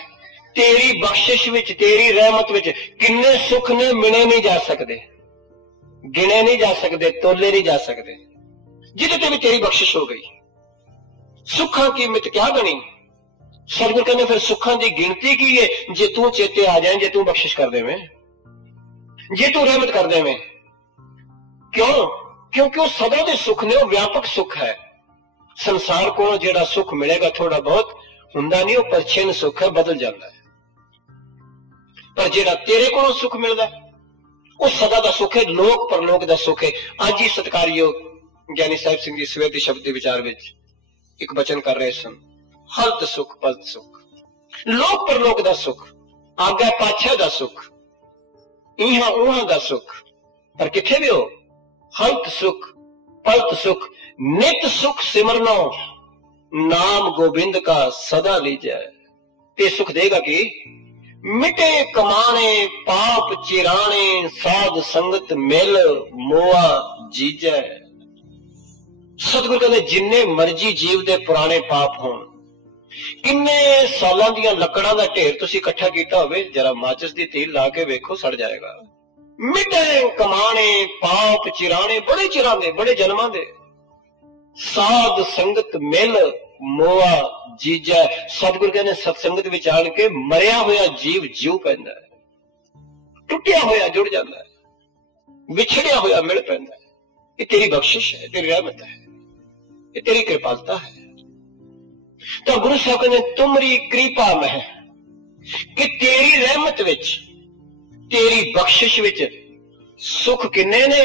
ਤੇਰੀ ਬਖਸ਼ਿਸ਼ ਵਿੱਚ, ਤੇਰੀ ਰਹਿਮਤ ਵਿੱਚ ਕਿੰਨੇ ਸੁੱਖ ਨੇ, ਮਿਣੇ ਨਹੀਂ ਜਾ ਸਕਦੇ, ਗਿਣੇ ਨਹੀਂ ਜਾ ਸਕਦੇ, ਤੋਲੇ ਨਹੀਂ ਜਾ ਸਕਦੇ, ਜਿਹਦੇ ਤੇ ਵੀ ਤੇਰੀ ਬਖਸ਼ਿਸ਼ ਹੋ ਗਈ। ਸੁੱਖਾਂ ਕੀ ਮਿਤ ਕਿਆ ਗਣੀ? ਸਤਿਗੁਰ ਕਹਿੰਦੇ ਫਿਰ ਸੁੱਖਾਂ ਦੀ ਗਿਣਤੀ ਕੀ ਹੈ? ਜੇ ਤੂੰ ਚੇਤੇ ਆ ਜਾਏ, ਜੇ ਤੂੰ ਬਖਸ਼ਿਸ਼ ਕਰ ਦੇਵੇਂ, ਜੇ ਤੂੰ ਰਹਿਮਤ ਕਰ ਦੇਵੇਂ। ਕਿਉਂ? ਕਿਉਂਕਿ ਉਹ ਸਦਾ ਦੇ ਸੁੱਖ ਨੇ, ਉਹ ਵਿਆਪਕ ਸੁੱਖ ਹੈ। ਸੰਸਾਰ ਕੋਲੋਂ ਜਿਹੜਾ ਸੁੱਖ ਮਿਲੇਗਾ ਥੋੜਾ ਬਹੁਤ ਹੁੰਦਾ ਨਹੀਂ, ਉਹ ਪਰਛਿਨ ਸੁੱਖ ਹੈ, ਬਦਲ ਜਾਂਦਾ ਹੈ। ਪਰ ਜਿਹੜਾ ਤੇਰੇ ਕੋਲੋਂ ਸੁੱਖ ਮਿਲਦਾ ਉਹ ਸਦਾ ਦਾ ਸੁੱਖ ਹੈ, ਲੋਕ ਪਰਲੋਕ ਦਾ ਸੁੱਖ ਹੈ। ਅੱਜ ਹੀ ਸਤਿਕਾਰਯੋਗ ਗਿਆਨੀ ਸਾਹਿਬ ਸਿੰਘ ਜੀ ਸਵੇਰ ਦੇ ਸ਼ਬਦ ਦੇ ਵਿਚਾਰ ਵਿੱਚ ਇੱਕ ਬਚਨ ਕਰ ਰਹੇ ਸਨ, ਹਲਤ ਸੁਖ ਪਲਤ ਸੁਖ, ਲੋਕ ਪਰਲੋਕ ਦਾ ਸੁਖ, ਆਗਾ ਪਾਛਾ ਦਾ ਸੁਖ, ਇਹਾਂ ਉਹਾਂ ਦਾ ਸੁਖ, ਪਰ ਕਿੱਥੇ ਵੀ ਹੋ ਹਲਤ ਸੁਖ ਪਲਤ ਸੁਖ, ਨਿਤ ਸੁਖ ਸਿਮਰਨੋ ਨਾਮ ਗੋਬਿੰਦ ਕਾ ਸਦਾ ਲੀਜੈ। ਤੇ ਸੁਖ ਦੇਗਾ ਕਿ ਮਿਟੇ ਕਮਾਣੇ ਪਾਪ ਚਿਰਾਣੇ, ਸਾਧ ਸੰਗਤ ਮਿਲ ਮੋਆ ਜੀਜੈ। ਸਤਿਗੁਰ ਕਹਿੰਦੇ ਜਿੰਨੇ ਮਰਜੀ ਜੀਵ ਦੇ ਪੁਰਾਣੇ ਪਾਪ ਹੋਣ, किन्ने सालां दियां लकड़ां दा ढेर तुसी इकट्ठा कीता होवे, जरा माचिस दी तील ला के वेखो, सड़ जाएगा। मिटे कमाने पाप चिराने बड़े चिरां दे, बड़े जन्मां दे। साध संगत मिल मोआ जीजा। सतगुरु कहने सत्संगत विच आण के मरिया होया जीव जीव पैंदा है, टुटिया होया जुड़ जाता है, विछड़िया होया मिल पैंदा है। ये तेरी बख्शिश है, तेरी रहमत है, ये तेरी कृपालता है। तो गुरु साहब कहने तुमरी कृपा में है कि तेरी रहमत विच, तेरी बख्शिश विच सुख किन्ने ने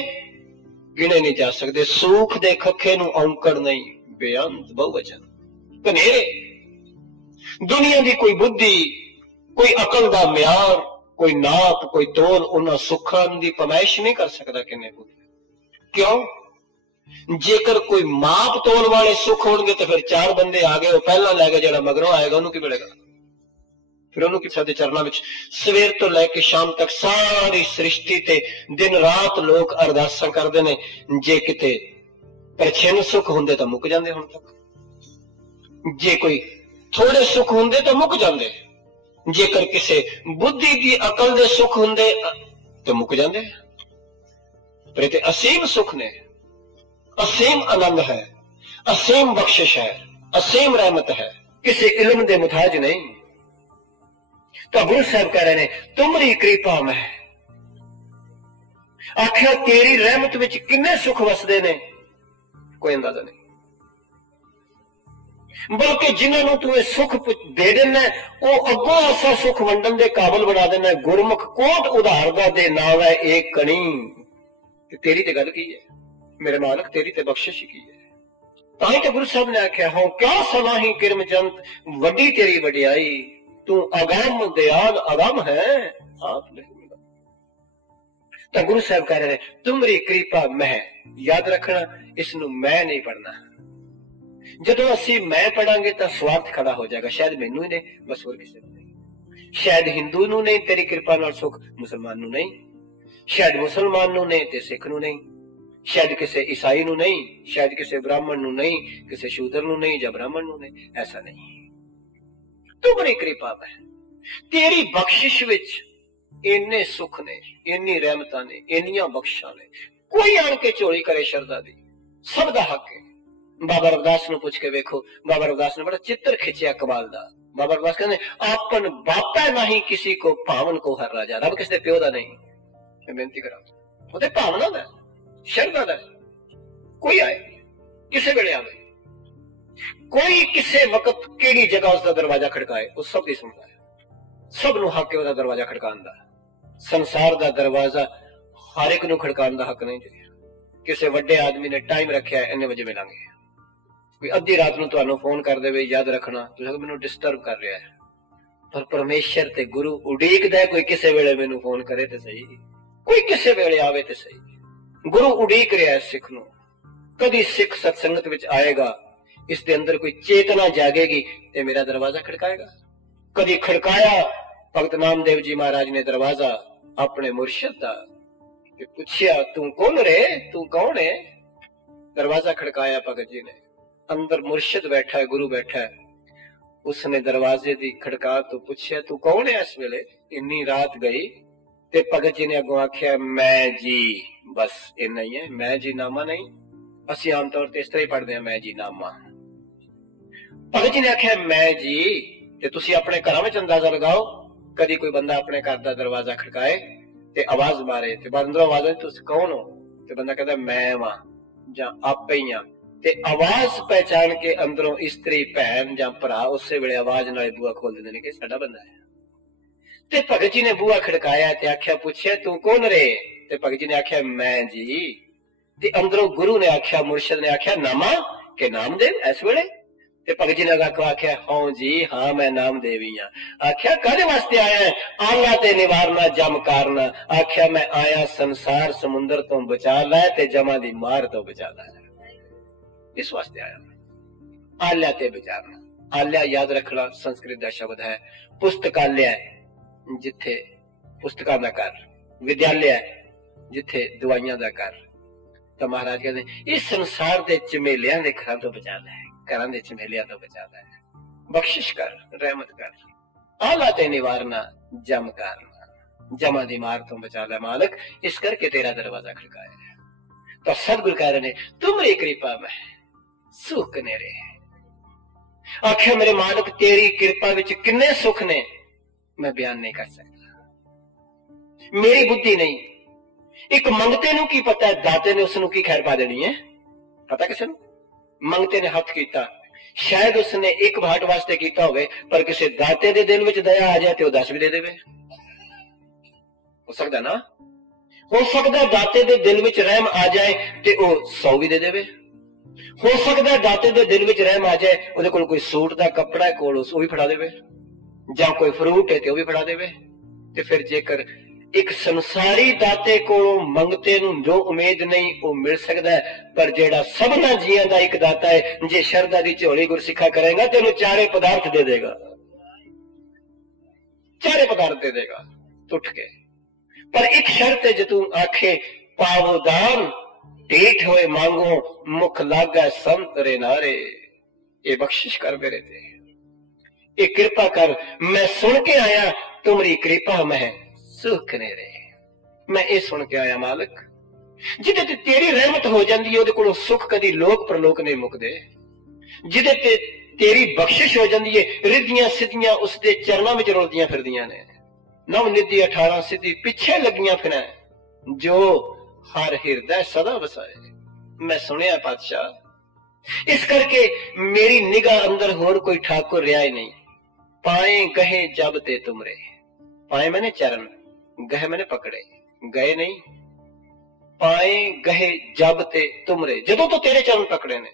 गिने नहीं जा सकते। सुख दे खखे नूं औंकड़ नहीं, बेअंत बहुवचन कनेरे। दुनिया की कोई बुद्धि, कोई अकल दा म्यार, कोई नाप, कोई तोल उन्हां सुखां दी पमैश नहीं कर सकता। किन्ने क्यों? जेकर कोई माप तोल वाले सुख होंगे तो फिर चार बंदे आ गए, वो पहला लै गए, जो मगरों आएगा उन्होंने की मिलेगा? फिर उन्होंने साडे चरणों में सवेर तो लैके शाम तक सारी सृष्टि ते दिन रात लोग अरदासां करते हैं। जे किते परछिन सुख होंदे तो मुक जाते, हुण तक जे कोई थोड़े सुख होंदे तो मुक जाते, जेकर किसे बुद्धि की अकल दे सुख होंदे तो मुक जाते। पर इत्थे असीम सुख ने, असीम आनंद है, असीम बख्शिश है, असीम रहमत है, किसी इल्म दे मुताज नहीं। तो गुरु साहब कह रहे ने तुमरी कृपा में, आखिया तेरी रहमत विच किन्ने सुख वसदे ने कोई अंदाजा नहीं। बल्कि जिन्होंने तू सुख दे देना वो अगों ऐसा सुख वंडन दे काबिल बना देना। गुरमुख कोट उधार दा दे नाव है एक कणी। तेरी ते गल की है मेरे मालक, तेरी ते बख्शिश की है। ताई तो गुरु साहब ने आख्या हो क्या सलाही किरम जंत वड्डी तेरी वडियाई, तू अगम दयाल अगम है आप नहीं। तो गुरु साहब कह रहे तुमरी कृपा मैं, याद रखना इसनू मैं नहीं पढ़ना। जदों असी मैं पढ़ांगे तो स्वार्थ खड़ा हो जाएगा, शायद मैनू ही नहीं बस होर किसी को नहीं। शायद हिंदू नू नहीं तेरी कृपा नाल सुख, मुसलमान नू नहीं, शायद मुसलमान नू नहीं ते सिख नू नहीं, शायद किसी ईसाई नू नहीं, शायद किसी ब्राह्मण नू नहीं, किसी शूद्र नू नहीं या ब्राह्मण नू नहीं। ऐसा नहीं, तू बड़ी कृपा में, तेरी बख्शिश विच इन्ने सुख ने, इन्नी रहमतां ने, इन्नियां बख्शां ने। कोई आण के झोली करे शरदा दी, सब दा हक है। बाबा रविदास नू पूछ के वेखो, बाबा रविदास ने बड़ा चित्र खिंचिया कमाल दा। बाबा रविदास कहते आपन बापा नहीं किसी को भावन को हर राजा। रब किसी प्यो दा नहीं, मैं बेनती करा ओदे भावना दा, शरदा दा। कोई आए किसे वेले आवे, कोई किसे वक्त केड़ी जगह उसका दरवाजा खड़काए, उस सब दी सुनदा है। सब नू हक है ओदा दरवाजा खड़कान दा। संसार दा दरवाजा हर एक नू खड़कान दा हक नहीं जी। किसी वड्डे आदमी ने टाइम रखा है इन्ने बजे मिलांगे, कोई अद्धी रात नू तुहानू फोन कर देवे, याद रखना तुसीं मैनू डिस्टर्ब कर रहा है। पर परमेश्वर ते गुरु उड़ीकदा है, कोई किसी वेले मैनू फोन करे तो सही, कोई किसी वेले आवे तो सही। गुरु उड़ीक रहा है सिख नू। कदी सिख सत्संगत विच आएगा, इसके अंदर कोई चेतना जागेगी ते मेरा दरवाजा खड़काएगा। कदी खड़काया भगत नामदेव जी महाराज ने दरवाजा अपने मुर्शिद दा, पूछया तू कौन रे, तू कौन है? दरवाजा खड़काया भगत जी ने, अंदर मुर्शिद बैठा है, गुरु बैठा है। उसने दरवाजे दी खड़का तो पूछया तू कौन है इस वेले, इन्नी रात गई? ते भगत जी ने अगों आख्या मैं जी, बस इन्ना ही है, मैं जी नामा नहीं। असी आमतौर पर इस तरह ही पढ़ते हैं मैं जी नामा। भगत जी ने आख्या मैं जी, ते तुसी अपने घर में अंदाजा लगाओ, कदी कोई बंदा अपने घर का दरवाजा खड़काए ते आवाज मारे ते अंदरों आवाज आई तुसी कौन हो, ते बंदा कहता मैं वां जां आपे ही हां, ते आवाज पहचान के अंदरों स्त्री भैन जां भरा उसे वेले आवाज नाल बूहा खोल देंदे ने कि साडा बंदा है। ते भगत जी ने बूहा खड़काया ते आख्या पूछया तू कौन रे? ते भगत जी ने आख्या मैं जी। ते अंदरों गुरु ने आख्या, मुर्शिद ने आख्या नामा के नामदेव इस वेले? ते भगत जी ने आख्या हाँ जी हाँ मैं नामदेव ही हां। आख्या कादे वास्ते आया है? आला ते निवारना जम कारना। आख्या मैं आया संसार समुंदर तो बचा लै ते जमा दी मार तो बचा लै, इस वास्ते आया। आल्या ते बचाना, आल्या याद रखना संस्कृत का शब्द है। पुस्तकालय जिथे पुस्तकां दा घर, विद्यालय जिथे दवाइयां दा घर। तो महाराज कहते इस संसार के झमेलियां के घरां तो बचा लै, घरां दे झमेलियां तो बचा लै। बख्शिश कर, रहमत कर। आला ते निवारना, जम करना, जमा दी मार तो बचा ले मालिक, इस करके तेरा दरवाजा खड़काया है। तो सदगुरु कह रहे ने तुमरी कृपा में सुख ने रे। आखे मेरे मालिक तेरी कृपा विच किन्ने सुख ने मैं बयान नहीं कर सकता, मेरी बुद्धि नहीं। एक मंगते नू की पता है दाते ने उसनू की खैर पा देनी है, पता किसे नू? मंगते ने हथ कीता, शायद उसने एक भाट वास्ते कीता होवे, पर किसी दाते दे दिल विच दया आ जाए तो 10 भी दे देवे। हो सकता ना? हो सकता दाते दे दिल विच रहम आ जाए ते ओ 100 भी दे देवे। हो सकता दाते दे दिल विच रहम आ जाए उहदे कोल कोई सूट दा कपड़ा है कोल ओ भी फड़ा देवे, जां कोई फ्रूट है ते ओ भी फड़ा देवे। ते फिर जेकर एक संसारी दाते को मंगते नू जो उम्मीद नहीं वो मिल सकता है, पर जेड़ा सबना जियां दा एक दाता है, जे शरदा दी झोली गुरसिखा करेगा तेनू चारे पदार्थ दे देगा, चारे पदार्थ दे देगा टुट के। पर एक शर्त है, जो तू आखे पावो दान टेठ होए मांगो मुख लागा संतरे नारे। ये बख्शिश कर मेरे ते, ये कृपा कर, मैं सुन के आया तुमरी कृपा में सुख ने रे। मैं ये सुन के आया मालिक, जिदे ते तेरी रहमत हो जाती है, कोलों सुख कदी लोक परलोक नहीं मुकदे। जिदे ते तेरी बख्शिश हो जाती है, रिद्धियां सिद्धियां उसके चरणों में रुलदियां फिरदियां ने। नव निधि 18 सिद्धि पिछे लगियां फिर, जो हर हिरदय सदा वसाए। मैं सुनिया पातशाह, इस करके मेरी निगाह अंदर होर कोई ठाकुर रहा ही नहीं। पाए गहे जब ते तुमरे, पाए मैंने चरण, गहे मैंने पकड़े, गए नहीं। पाए गहे जब ते तुमरे, जदों तो तेरे चरण पकड़े ने।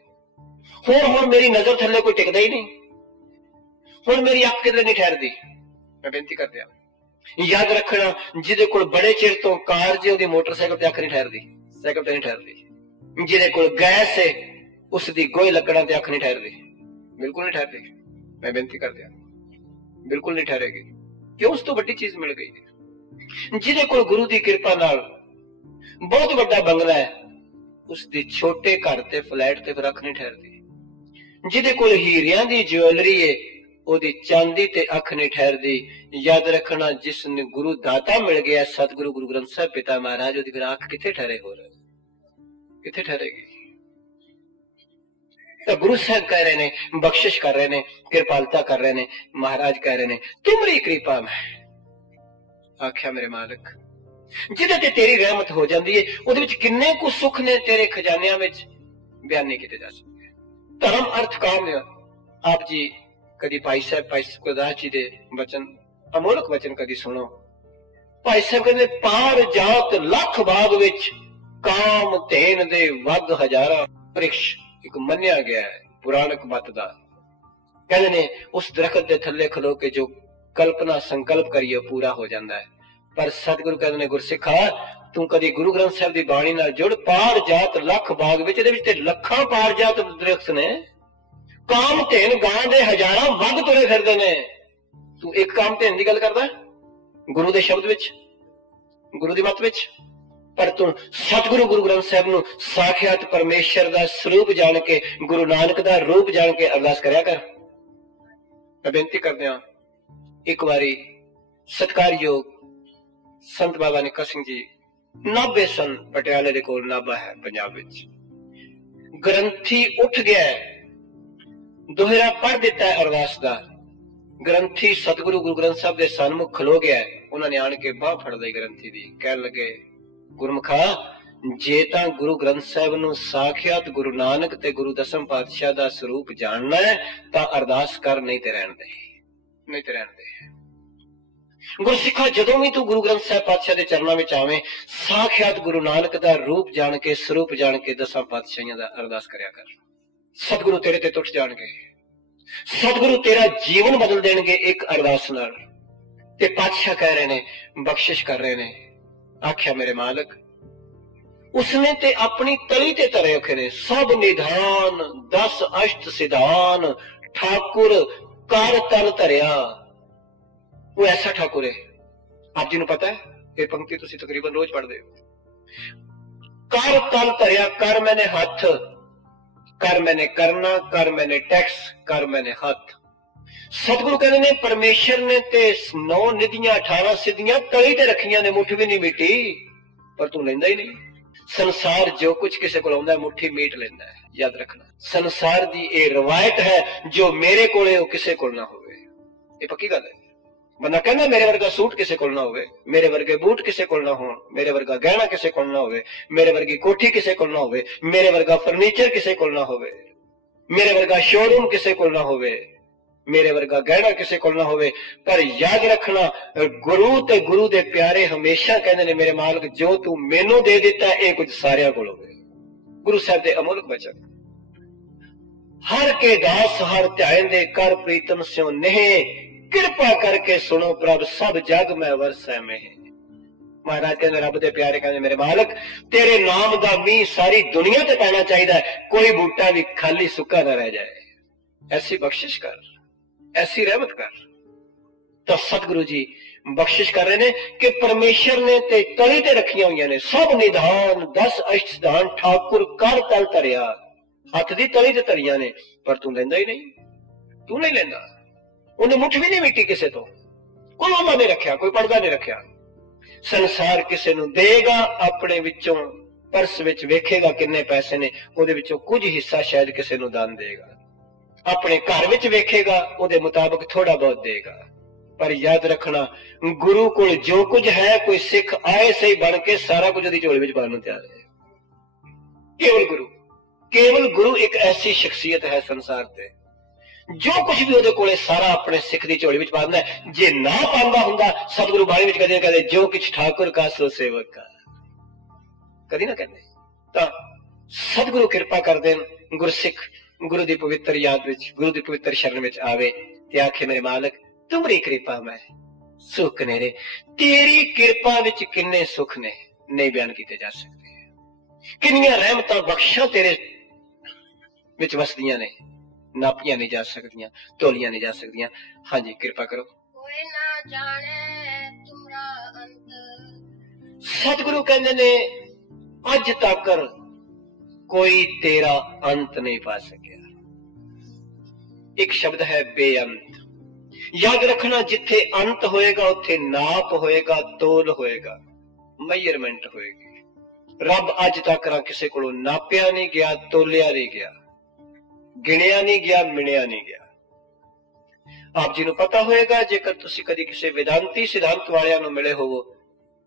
होर मेरी नजर थले कोई टिकदा ही नहीं, हुण मेरी अख किधरे नहीं ठहरदी। मैं बेनती कर दिया, याद रखना, जिदे कोल बड़े चिर तो कार जे ओदी मोटरसाइकिल ते अख नहीं ठहरदी, साइकिल ते नहीं ठहरदी। जिदे कोल गैस है उसदी गोई लकड़ां ते अख नहीं ठहरदी, बिल्कुल नहीं ठहरदी। मैं बेनती कर दिया, बिल्कुल नहीं ठहरेगी। क्यों? उस तो बड़ी चीज मिल गई। जिदे कोल गुरु दी कृपा नाल बहुत बड़ा बंगला है, उसदी छोटे घर ते फ्लैट ते फिर अख नहीं ठहरदी। जिदे कोल हीरियां दी ज्वेलरी है, ओदी चांदी ते अख नहीं ठहरदी। याद रखना, जिसने गुरु दाता मिल गया सतगुरु गुरु ग्रंथ साहब पिता महाराज, ओदी फिर अख किथे ठहरे, हो रहा किथे ठहरेगी? तो गुरु साहब कह रहे ने, बख्शिश कर रहे ने, कृपालता कर रहे ने। महाराज कह रहे ने तुमरी कृपा में। आख्या मेरे मालिक, जिदे ते तेरी रहमत हो जाती है, उहदे विच किन्ने कु सुख ने तेरे खजानियां विच बयान नहीं किए जा सकते। धर्म अर्थ काम ने आप जी कदी भाई साहब गुरदास जी दे वचन, अमोलक वचन कदी सुनो। भाई साहब कहते पार जात लख बाग विच काम धेन दे वग हजारा वृक्ष एक मन्या गया है पुराणक मत दा। कहते ने उस दरखत दे थल्ले खलो के जो कल्पना संकल्प करिए पूरा हो जाता है। पर सतगुरु कहते ने गुरसिखा तू कदी गुरु ग्रंथ साहब दी बाणी नाल जुड़, पार जात लख बाग विच, इहदे विच ते लखां पार जात दरखत ने, काम धेन गां दे हजारां वग तुरे फिरदे ने। तू एक काम धेन दी गल करदा गुरु दे शब्द विच, गुरु दी मत विच, पर तू सतगुरु गुरु ग्रंथ साहब नू साखियात परमेश्वर दा स्वरूप जान के, गुरु नानक दा रूप जान के अरदास करया कर। मैं बेनती करदे हां, एक बारी सत्कारयोग संत बाबा निक्का सिंह जी नाभे सन, पटियाले दे कोल नाभा है पंजाब विच, ग्रंथी उठ गया, दोहरा पढ़ दिता है अरदास दा। ग्रंथी सतगुरु गुरु ग्रंथ साहब दे सन्मुख खलो गया, उन्होंने आन के बाह फड़ ली ग्रंथी दी, कह लगे गुरमुखा जे तां गुरु ग्रंथ साहब नू साखियात गुरु नानक ते गुरु दसम पातशाह दा स्वरूप जानना है तां अरदास कर, नहीं ते रहन दे, नहीं ते रहन दे। गुरसिखा जदों भी तू गुरु ग्रंथ साहब पातशाह दे चरणों में आवे, साखियात गुरु नानक दा रूप जान के, स्वरूप जान के दसां पातशाहियां दा अरदास करया कर। सतगुरु तेरे ते टुट जाणगे, सतगुरु तेरा जीवन बदल देणगे एक अरदास नाल। ते पातशाह कह रहे ने, बख्शिश कर रहे ने। आख्या मेरे मालिक, उसने ते अपनी तली ते तरे रखे ने, सब निधान 10 अष्ट सिधान ठाकुर कर तल धरिया। वो ऐसा ठाकुर है, आप जी नू पता है, ये पंक्ति तुसी तकरीबन रोज पढ़दे हो। कर तल धरिया, कर मैंने हथ, कर मैंने करना, कर मैंने टैक्स, कर मैंने हथ। सतगुरु कहते ने परमेश्वर ने ते 9 निधियां 18 सिद्धियां तली ते रखियां ने, मुठ भी नहीं मीटी, पर तू लेंदा ही नहीं। संसार जो कुछ किसी को आउंदा मुट्ठी मीट लेंदा है, याद रखना। संसार दी ये रवायत है, जो मेरे कोले वो किसी को ना होवे, ये पक्की गल है। बंदा कहना मेरे वर्गा सूट किसी को ना होवे, मेरे वर्गे बूट किसी को ना होण, मेरे वर्गा गहना किसी को ना होवे, मेरे वर्गी कोठी किसी को ना होवे, मेरे वर्गा फर्नीचर किसी को ना होवे, मेरे वर्गा शोरूम किसी को ना होवे, मेरे वर्गा गहना किसी को ना होवे। पर याद रखना, गुरु ते गुरु दे प्यारे हमेशा कहते ने मेरे मालिक जो तू मैनू दे दिता है कुछ सारिया को होवे। गुरु साहब दे अमोलक वचन, हर के दास हर ध्यान दे कर प्रीतम स्यों नेह, कृपा करके सुनो प्रभ सब जग में वरसै में। महाराज कहते रब दे प्यारे कहते मेरे मालिक तेरे नाम दा मींह सारी दुनिया ते पैना चाहिए, कोई बूटा भी खाली सुक्का ना रह जाए। ऐसी बख्शिश कर, ऐसी रहमत कर। तो सतगुरु जी बख्शिश कर रहे ने कि परमेश्वर ने ते तली ते रखियां हुई ने सब निधान 10 अष्ट सिद्धांत ठाकुर कर तल तरिया, हथ दी तली ते तरिया ने, पर तू लेंदा ही नहीं, तू नहीं लेंदा। उन्हें मुठ भी नहीं मिट्टी किसे तो, कोई ओला नहीं रखा, कोई पर्दा नहीं रखा। संसार किसे नु देगा अपने विचों, पर्स विच वेखेगा किन्ने पैसे ने, ओदे विचों कुछ हिस्सा शायद किसे नु दान देगा, अपने घर विच वेखेगा ओदे मुताबिक थोड़ा बहुत देगा। पर याद रखना गुरु कोल जो कुछ है, कोई सिख आए सही बन के सारा कुछ ओदी झोली विच पाने तैयार है। केवल गुरु, केवल गुरु एक ऐसी शख्सियत है संसार ते, जो कुछ भी ओदे कोले सारा अपने सिख दी झोली विच पांदा है। जे ना पांदा हुंदा सतगुरु बाणी विच कहते जो कुछ ठाकुर का सो सेवक का, कदी ना कहते। तां सतगुरु कृपा कर देन, गुरसिख गुरु दी पवित्र याद विच, गुरु दी पवित्र शरण विच आवे ते आखे मेरे मालिक तुमरी कृपा में सुख ने रे। तेरी कृपा विच किन्ने सुख ने नहीं बयान किए जा सकते, किन्नियां रहमतां बख्शां तेरे विच वसदियां ने, नापियां नहीं जा सकदियां, तोलियां नहीं जा सकदियां। हाँ जी कृपा करो। कोई ना जाने तुमरा अंत, सतगुरु कहंदे ने अज तक कोई तेरा अंत नहीं पा सकिया। एक शब्द है बेअंत। याद रखना जिथे अंत होएगा उथे नाप होएगा, तोल होएगा, मेजरमेंट होएगी। रब अज तक किसी को नापिया नहीं गया, तोलिया नहीं गया, गिणिया नहीं गया, मिणिया नहीं गया। आप जी नूं पता होएगा जेकर तुसी कदी किसी वेदांती सिद्धांत वालियां नूं मिले होवो,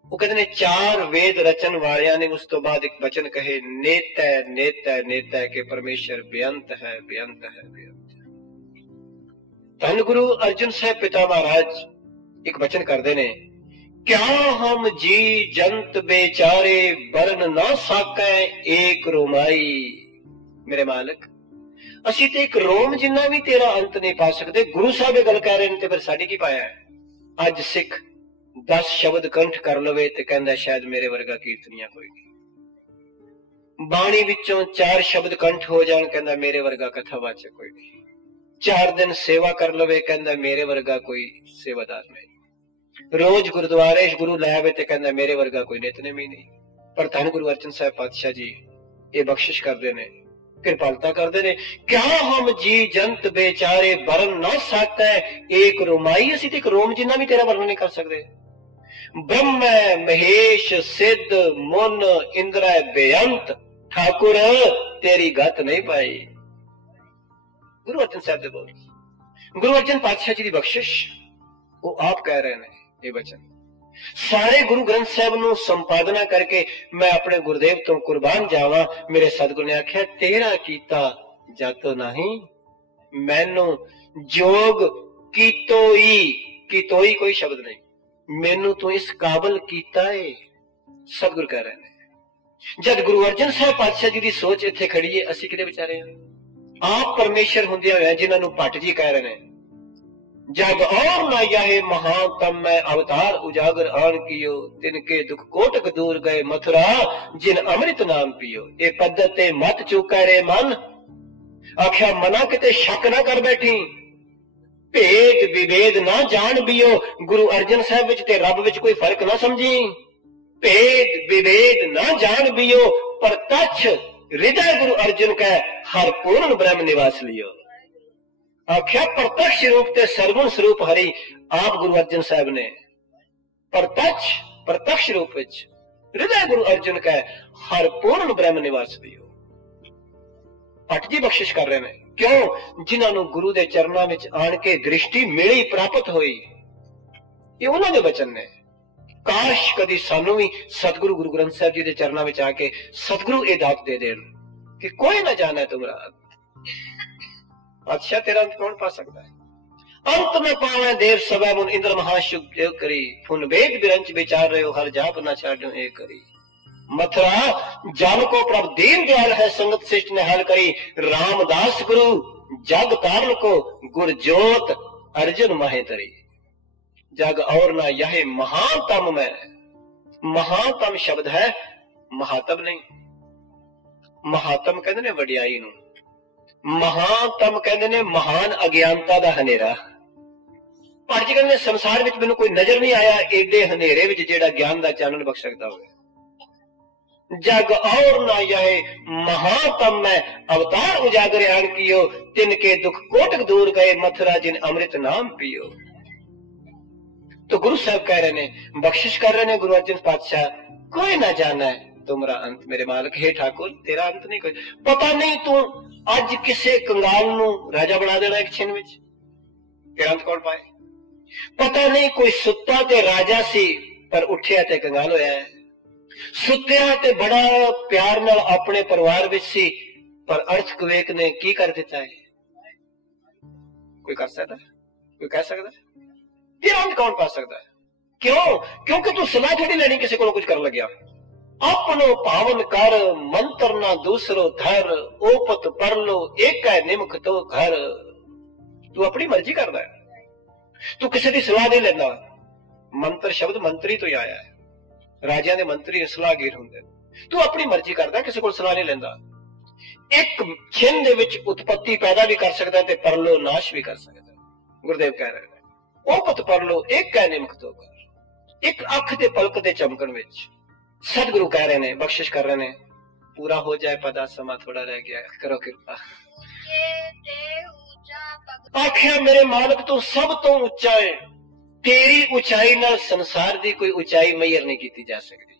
वो कहते ने 4 वेद रचन वालियां ने उस तो बाद एक वचन कहे नेतै नेतै नेतै के परमेश्वर बेअंत है, बेअंत है, बेअंत है। धन गुरु अर्जुन साहब पिता महाराज एक वचन करते ने, क्या हम जी जंत बेचारे बरन ना साकै एक रोमाई। मेरे मालिक असी ते एक रोम जिन्ना भी तेरा अंत नहीं पा सकते। गुरु साहब गल कह रहे हैं ते फिर साडी की पाया है। अज सिख 10 शब्द कंठ कर लवे ते कहंदा शायद मेरे वर्गा कीर्तनिया कोई नहीं। बाणी विचों 4 शब्द कंठ हो जान कहंदा मेरे वर्गा कथावाचक कोई नहीं। 4 दिन सेवा कर लवे कहंदा मेरे वर्गा कोई सेवादार नहीं। रोज गुरुद्वारे गुरु लै आवे ते कहंदा मेरे वर्गा कोई नितनेमी नहीं। पर धन गुरु अर्जन साहब पातशाह जी ये बख्शिश करते ने, कृपालता करते ने, क्या हम जी जंत बेचारे बरन ना साकै एक रोमाई। असी ते एक रोम जिन्ना भी तेरा वर्णन नहीं कर सकते। ब्रह्म महेश सिद्ध मुन इंद्र बेअंत ठाकुर तेरी गत नहीं पाई। गुरु अर्जन साहब दे बोल, गुरु अर्जन पातशाह जी की बख्शिश वो आप कह रहे हैं ये वचन। सारे गुरु ग्रंथ साहब नूं संपादना करके मैं अपने गुरुदेव तो कुर्बान जावा। मेरे सतगुरु ने आख्या तेरा कीता जातो नहीं, मैनू जोग कीतोई कोई शब्द नहीं, मैनू तो इस काबल कीता है। सतगुरु कह रहे हैं। जब गुरु अर्जन साहब पातशाह जी की सोच इत्थे खड़ी है, असी किहदे विचारे हैं। आप परमेश्वर हुंदिया होया जिन्हां भट्ट जी कह रहे हैं, जग और ना याहे महातम मैं अवतार उजागर आन कियो, तिनके दुख कोटक दूर गए मथुरा जिन अमृत नाम पियो। ये पद्धते मत चूका रे मन, आख्या मना किते शक ना कर बैठी, भेद विभेद ना जान बियो। गुरु अर्जन साहब विच ते रब विच कोई फर्क ना समझी, भेद विभेद ना जान बियो, प्रत्यक्ष हृदय गुरु अर्जुन का हर पूर्ण ब्रह्म निवास लियो। आख्या प्रत्यक्ष रूप ते सरगुण स्वरूप हरि आप गुरु अर्जन साहब ने प्रत्यक्ष रूप विच हृदय गुरु अर्जुन का हर पूर्ण ब्रह्म निवास दियो। भट्ट जी बख्शिश कर रहे हैं क्यों? जिन्होंने गुरु के चरणों में आन के दृष्टि मिली प्राप्त हुई, ये उन्होंने वचन ने। काश कदी सानू भी सतगुरु गुरु ग्रंथ साहब जी के चरणों में आके सतगुरु ये दात दे देन कि कोई ना जाना है तुमरा अच्छा तेरा अंत कौन पा सकता है? अंत में पावे देव सभा मुन इंद्र महाशुभ देव करी, फुन वेद बिरंच विचार रहे हो हर जाप न छाड़ो ए करी। मथुरा जन को प्रभ दीन दयाल है संगत शिष्ट ने हल करी, रामदास गुरु जग तारण को गुरजोत अर्जुन माहे तरी। जग और ना यह महातम में, महातम शब्द है महातम नहीं। महातम कहते ने वडियाई नू, महातम कहते ने महान अज्ञानता दा हनेरा। भट्ट जी कहते ने संसार विच मैनू कोई नजर नहीं आया एडे हनेरे विच जेड़ा ज्ञान दा चानन बख्श सकदा होवे। जग और ना यह महातम में अवतार उजागर आन कियो, तिनके दुख कोटक दूर गए मथुरा जिन अमृत नाम पियो। तो गुरु साहब कह रहे ने, बख्शिश कर रहे ने गुरु अर्जन पातशाह, कोई ना जाना है तुमरा अंत मेरे मालिक। हे ठाकुर तेरा अंत नहीं कोई पता नहीं, तू अज किसे कंगाल नू राजा बना देना एक छिन विच, तेरा अंत कौन पाए? पता नहीं कोई सुत्ता ते राजा सी पर उठिया ते कंगाल होया है, सुत्या ते बड़ा प्यार नाल अपने परिवार विच सी पर अर्थक्वेक ने की कर दिता है? कोई कर सकता है? कोई कह सकता है? तेरा अंत कौन पा सकता है? क्यों? क्योंकि तू सलाह थोड़ी लेनी किसी को कुछ कर लग गया। अपनो पावन कर मंत्र ना दूसरो धर, ओपत पर लो एक है निमक तो घर। तू अपनी मर्जी कर रहा है, तू किसी की सलाह नहीं लेना। मंत्र शब्द मंत्री तो ही आया है, राजियां दे मंत्री सलाहगीर होंगे। तू अपनी मर्जी करदा, किसी को सलाह नहीं लेंदा। एक छिन दे विच उत्पत्ति पैदा भी कर सकता है ते परलो नाश भी कर सकता है। गुरुदेव कह रहे हैं ओपत पर लो एक है निमक तो घर। एक अख दे पलक दे चमकन विच सदगुरु कह रहे ने, बख्शिश कर रहे ने, पूरा हो जाए पदा समा थोड़ा रह गया, करो कृपा। आखिया मेरे मालिक तो सब तो उच्चा है, तेरी ऊंचाई नाल संसार दी कोई ऊंचाई मैयर नहीं की जा सकती।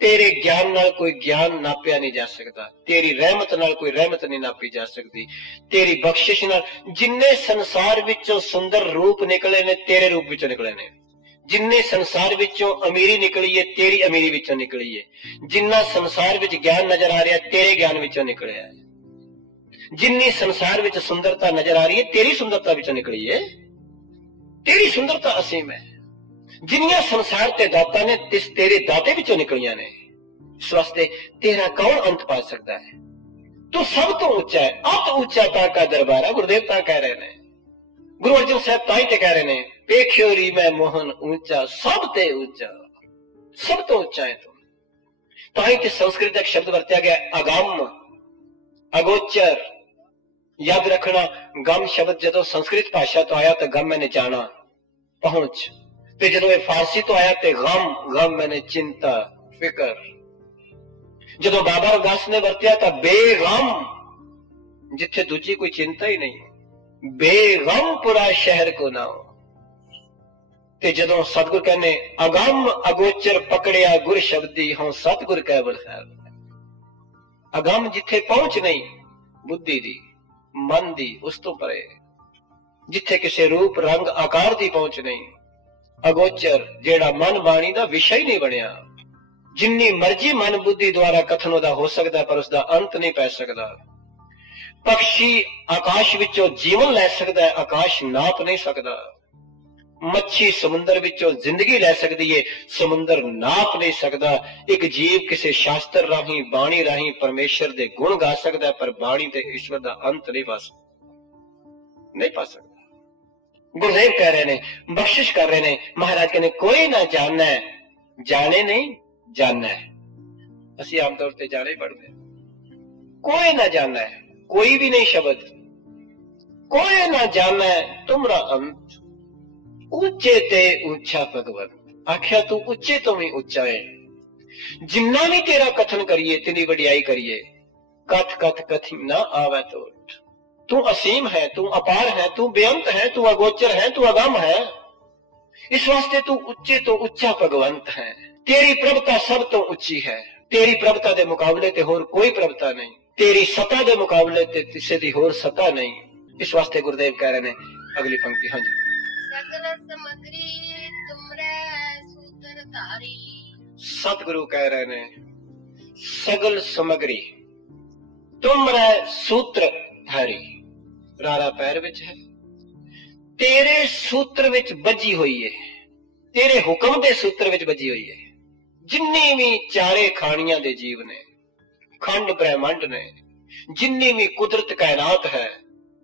तेरे ज्ञान नाल कोई ज्ञान नापिया नहीं जा सकता, तेरी रहमत नाल कोई रहमत नहीं नापी जा सकती। तेरी बख्शिश नाल जिन्ने संसार विचों सुंदर रूप निकले ने तेरे रूप विचों निकले ने, जिन्ने संसार विचों अमीरी निकली है तेरी अमीरी विचों निकली है, जिन्ना संसार विच ज्ञान नजर आ रहा है तेरे ज्ञान विचों निकलिया है, जिन्नी संसार विच सुंदरता नजर आ रही है तेरी सुंदरता विचों निकली है। तेरी सुंदरता असीम है, जिन्नियां संसार ते दाता ने तेरे दाते विचों निकलियां ने। इस वास्ते तेरा कौन अंत पा सकता है? तू सब तो ऊंचा है, अत ऊंचा ताका दरबारा। गुरुदेव ता कह रहे ने, गुरु अर्जन साहब ताई ते कह रहे ने, पेख्यो री मैं मोहन ऊंचा सब ते ऊंचा, सब तो ऊंचा है तुम। ताई ते संस्कृत एक शब्द वरत्या गया अगम अगोचर। याद रखना गम शब्द जदों संस्कृत भाषा तो आया तो गम मैंने जाना पहुंच, ते जदों ये फारसी तो आया ते गम, गम मैंने चिंता फिकर। जदों बाबा रविदास ने वरत्या था बेगम, जिथे दूजी कोई चिंता ही नहीं, बेगम पुरा शहर को ना हो। ते जदों सतगुर कहने अगम अगोचर पकड़िया गुर शब्दी हों सतगुर कह बलखैर। अगम जिथे पहुंच नहीं बुद्धि दी मन दी उस तो परे, जिथे किसी रूप रंग आकार दी पहुंच नहीं। अगोचर जेड़ा मन बाणी दा विषय नहीं बनया, जिन्नी मर्जी मन बुद्धि द्वारा कथन उदा हो सकता पर उसका अंत नहीं पै सकता। पक्षी आकाश विचों जीवन लै सकता है, आकाश नाप नहीं सकता। मच्छी समुद्र विचों जिंदगी लै सकती है, समुद्र नाप नहीं सकता। एक जीव किसी शास्त्र राही बाणी राही परमेश्वर दे गुण गा सकता है पर बाणी ते ईश्वर दा अंत नहीं पा सकता, नहीं पा सकता। गुरुदेव कह रहे ने, बख्शिश कर रहे ने, महाराज कहने कोई ना जानना है, जाने नहीं जानना है। असि आमतौर पर जाने ही पढ़ते, कोई ना जानना है, कोई भी नहीं शब्द, कोई ना जानना है तुमरा अंत। ऊंचे ते ऊंचा भगवन आख्या तू ऊंचे तो भी ऊंचा है। जिन्ना भी तेरा कथन करिए, तेरी वडियाई करिए, कथ कथ कथी ना आवे तो तू असीम है, तू अपार है, तू बेअंत है, तू अगोचर है, तू अगम है। इस वास्ते तू उच्चे तो उच्चा भगवंत है। तेरी प्रभुता सब तो उच्ची है। तेरी प्रभुता दे मुकाबले ते होर कोई प्रभुता नहीं। तेरी सता दे मुकाबले ते किसी दी होर सता नहीं। इस वास्ते गुरुदेव कह रहे ने अगली पंक्ति, हाँ जी, सगल समग्री तुमरे सूत्रधारी। सतगुरु कह रहे ने सगल समग्री तुमरे सूत्रधारी। रारा पैर विच है, तेरे सूत्र विच बजी हुई है, तेरे हुक्म दे सूत्र विच बजी हुई है। जिन्नी भी चारे खानियां दे जीव ने, खंड ब्रह्मंड ने, जिन्नी भी कुदरत कायनात है,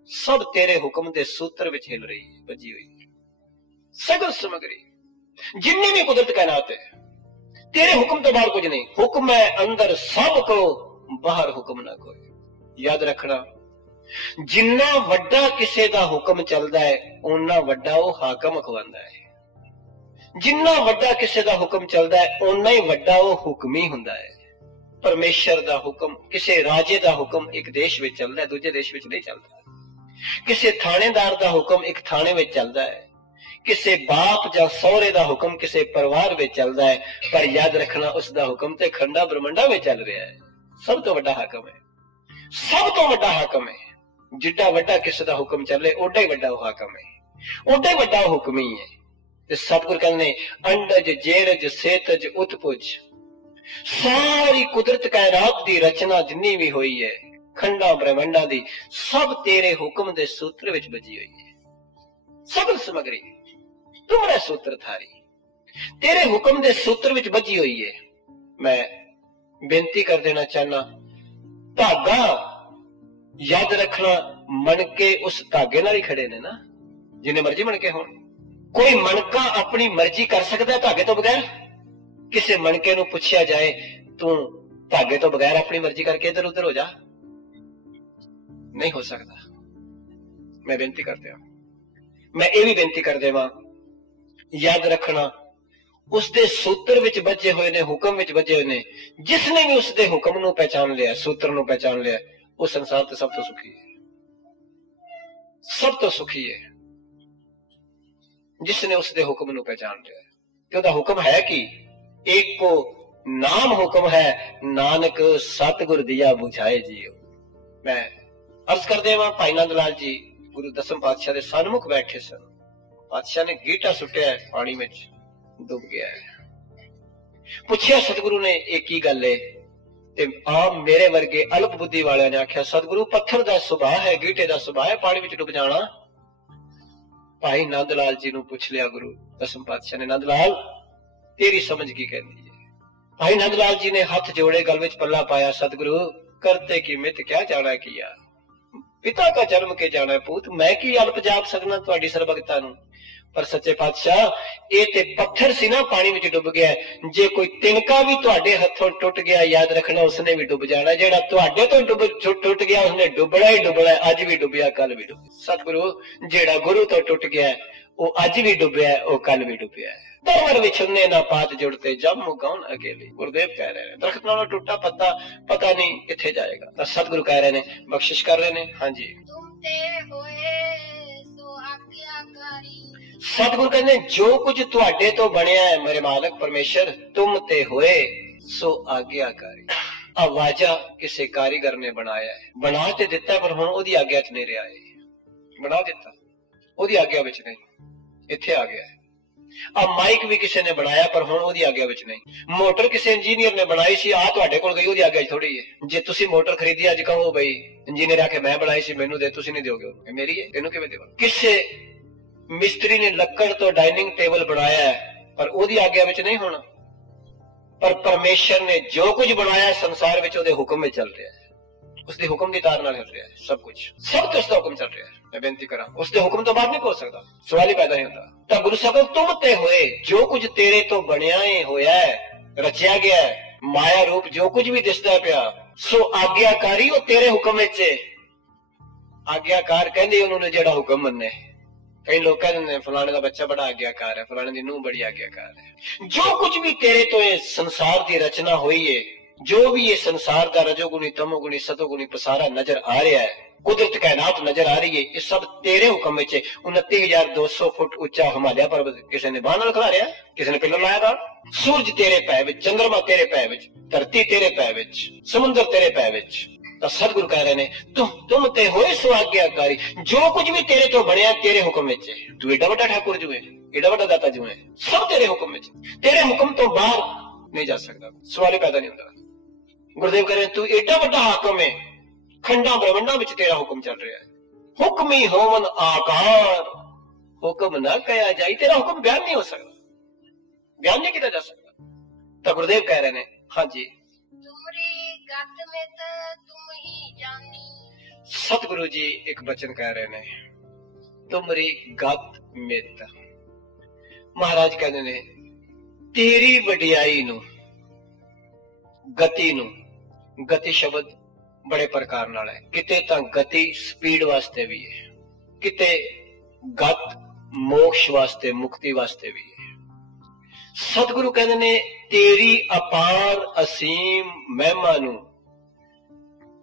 सब तेरे हुक्म दे सूत्र विच हिल रही है, बजी हुई है। सगल समग्री जिन्नी भी कुदरत कायनात है, तेरे हुक्म तो बाहर कुछ नहीं। हुक्म है अंदर सबको, बाहर हुक्म ना कोई। याद रखना, जिन्ना वड्डा किसे दा हुक्म चलदा है, उन्ना वड्डा वो हाकम अखवांदा है। जिन्ना वड्डा किसे दा हुक्म चलदा है, उन्ना ही वड्डा वो हुक्मी हुंदा है। परमेश्वर दा हुक्म, किसे राजे दा हुक्म एक देश विच चलदा है, दूजे देश विच नहीं चलदा। किसे थानेदार दा हुक्म एक थाने विच चलदा है। किसे बाप जां सौरे दा हुक्म किसे परिवार विच चलदा है। पर याद रखना, उस दा हुक्म ते खंडा ब्रह्मंडा विच चल रहा है। सब तो वड्डा हाकम है, सब तो वड्डा हाकम है। जिड्डा वड्डा किसे दा हुक्म चले, ओडा ही वड्डा हाकम है, ओडा ही वड्डा हुक्मी है। ते सतगुरु कहने अंडज जेरज सेतज उत्पुज, सारी कुदरत कायनात दी रचना जिन्नी भी हुई है, खंडा ब्रह्मंडा दी, सब तेरे हुक्म दे सूत्र विच बजी हुई है। सगल समग्री तुमरे सूत्रधारी, तेरे हुक्म दे सूत्र विच बजी हुई है। मैं बेनती कर देना चाहना, धागा याद रखना, मनके उस धागे नाल ही खड़े ने ना, जिन्ने मर्जी मनके होण। कोई मनका अपनी मर्जी कर सकता है धागे तो बगैर? किसी मनके नूं पुछया जाए, तू धागे तो बगैर अपनी मर्जी करके इधर उधर हो जा, नहीं हो सकता। मैं बेनती करते हूं, मैं ये भी बेनती कर देवां, याद रखना, उसके सूत्र विच बजे हुए ने, हुक्म विच बजे हुए ने। जिसने भी उसके हुक्म नूं पहचान लिया, सूत्र नूं पहचान लिया, वो संसार ते सब तो सुखी है, सब तो सुखी है। जिसने उसके हुक्म नूं पहचान लिया, ते ओदा हुक्म है कि एक को नाम हुक्म है, नानक सतगुर दिया बुझाए जियो। मैं अर्ज कर देवां, भाई नंद लाल जी गुरु दसम पातशाह दे सन्मुख बैठे सन। पातशाह ने गीटा सुटिया, पानी में डुब गया है। पुछया सतगुरु ने एक ही गल है, ते आम मेरे वर्गे अल्प बुद्धि वाले ने आख्या, सतगुरु पत्थर दा सुभाव है, गीटे दा सुभाव है, पानी में डुब जाना। भाई नंद लाल जी नूं पुछ लिया गुरु दसम पातशाह ने, नंद लाल तेरी समझ की कहती है? भाई नंद लाल जी ने हाथ जोड़े, गल विच पल्ला पाया, सतगुरु करते की मित क्या जाना किया, पिता का जन्म के जाना है पूत, मैं की अल्प जाप सकना तुहाडी सरबगता नूं। पर सच्चे पातशाह, ये ते पत्थर सी ना, पानी में डुब गया, जे कोई तिनका भी तुहाडे हथों टुट गया, याद रखना उसने भी डुब जाना। जेड़ा तुहाडे तो टुट गया, उसने डुबना ही डुबना, अज भी डुबिया कल भी डुबिया। सतगुरु जेड़ा गुरु तो टुट गया, वो अज भी डुबिया, वो कल भी डुबिया है। दरवर विछुन्ने ना पात जुड़ते, जब मुगौन अकेले। गुरुदेव कह रहे हैं, दरख्त नालों टूटा पत्ता पता नहीं किथे जाएगा। तो सतगुरु कह रहे ने, बख्शिश कर रहे ने, हाँ जी, तुम ते होए सो आज्ञाकारी। सतगुरु कहने जो कुछ तुहाडे तो बनया है मेरे मालक परमेश्वर, तुम ते होए सो आज्ञाकारी। आवाजा किसी कारीगर ने बनाया है, बना ते दिता, पर हुण ओदी आज्ञा च नहीं रहा है। बना दिता, ओदी आज्ञा विच नहीं, इत्थे आ गया है। अब माइक भी किसी ने बनाया, पर हुण ओदी आज्ञा विच नहीं। मोटर किसी इंजीनियर ने बनाई सी, आ तुहाडे कोल गई, ओदी आज्ञा च थोड़ी है। जे तुसी मोटर खरीदी, अज कहो बई इंजीनियर आके मैं बनाई सी, मैनू दे, तुसी नहीं दोगे, मेरी है, इनू किवें देवां? किसे मिस्त्री ने लक्कड़ तो डाइनिंग टेबल बनाया है, पर ओदी आज्ञा विच नहीं होना। पर परमेश्वर ने जो कुछ बनाया संसार विच ओदे हुक्म में चल रहा है, उसके हुक्म की तार नाल हिल रहा है, सब कुछ, सब तो उसका हुक्म चल रहा है। मैं बेनती करा, उसके हुक्म तो बाहर नहीं पहुंच सकता, सवाल ही पैदा नहीं होता। तो गुरु साहब, तुम ते होए, जो कुछ तेरे तो बनया ही होया है, रचिया गया है, माया रूप जो कुछ भी दिसदा पिया, सो आज्ञाकारी वो तेरे हुक्म विच है। आज्ञाकार कहंदे उन्होंने जेड़ा हुक्म मन्ने। कई लोग कहते हैं फलाने का बच्चा बड़ा आज्ञाकार है, फलाने की नूंह बड़ी आज्ञाकार है। जो कुछ भी तेरे तो ये संसार की रचना हुई है, जो भी ये संसार का रजोगुणी तमोगुणी सतोगुणी पसारा नजर आ रहा है, कुदरत कायनात नजर आ रही है, ये सब तेरे हुक्म में 29,200 फुट उच्चा हिमालय पर्वत किसी ने बांध खड़ा रहा, किसी ने पिलर लाया था। सूरज तेरे पै विच, चंद्रमा तेरे पै विच, धरती तेरे पै विच, समुद्र तेरे पै विच। तो सतगुरु कह रहे ने तुम ते होए सो आज्ञाकारी, जो कुछ भी तेरे तो बनया तेरे हुक्म में है। तू एडा बड़ा ठाकुर जो है, एडा बड़ा दाता जो है, सब तेरे हुक्म में, तेरे हुक्म तो बाहर नहीं जा सकता, सवाल ही पैदा नहीं होता। गुरुदेव कह रहे तू एडा बड़ा हाकम है, खंडा ब्रह्मंडा में तेरा हुक्म चल रहा है। हुक्म ही होवन आकार, हुक्म ना कहा जाए, तेरा हुक्म बयान नहीं हो सकता, बयान नहीं किया जा सकता। तो गुरुदेव कह रहे हैं हाँ जी, तुमरी गत में तुम ही जानी। सतगुरु जी एक वचन कह रहे हैं, तुमरी गत मित। महाराज कहते ने तेरी वडियाई नू, गति नू, गति शब्द बड़े प्रकार नाल है, किते तां गति स्पीड वास्ते भी है, किते गत मोक्ष वास्ते मुक्ति वास्ते भी है। सतगुरु कहते ने तेरी अपार असीम महिमा नू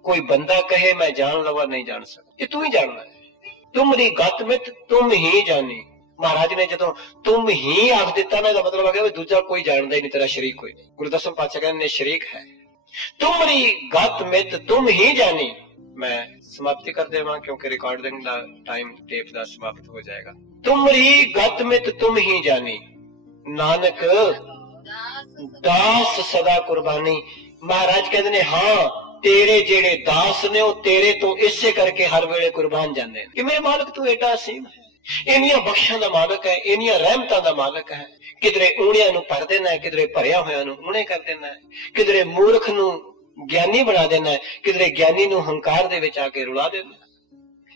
कोई बंदा कहे मैं जान लवा नहीं जान सकता, ये तू ही जानना है। तुमरी गत मित तुम ही जानी। महाराज ने जो तुम ही आख दिता ना, मतलब आ गया दूजा कोई जानता ही नहीं, तेरा शरीक कोई नहीं। गुरु दसम पातशाह कहने शरीक है। तुमरी गत मित तुम ही जानी। मैं समाप्ति कर देवा क्योंकि रिकॉर्डिंग का टाइम टेप का समाप्त हो जाएगा। तुमरी गत मित तुम ही जानी, नानक दास सदा कुर्बानी। महाराज कहते ने हाँ तेरे जेड़े दास ने वो तेरे तो इसे करके हर वेले कुर्बान जाते हैं कि मेरे मालिक तू एडा असीम है, इनिया बख्शा का मालिक है, इनिया रहमतां का मालिक है। किधरे ऊणिया नू भर देना है, किधरे भरिया होया नू ऊणे कर देना है, किधरे मूर्ख नू ज्ञानी बना देना है, किधरे ज्ञानी नू हंकार दे विच आके रुला देना है।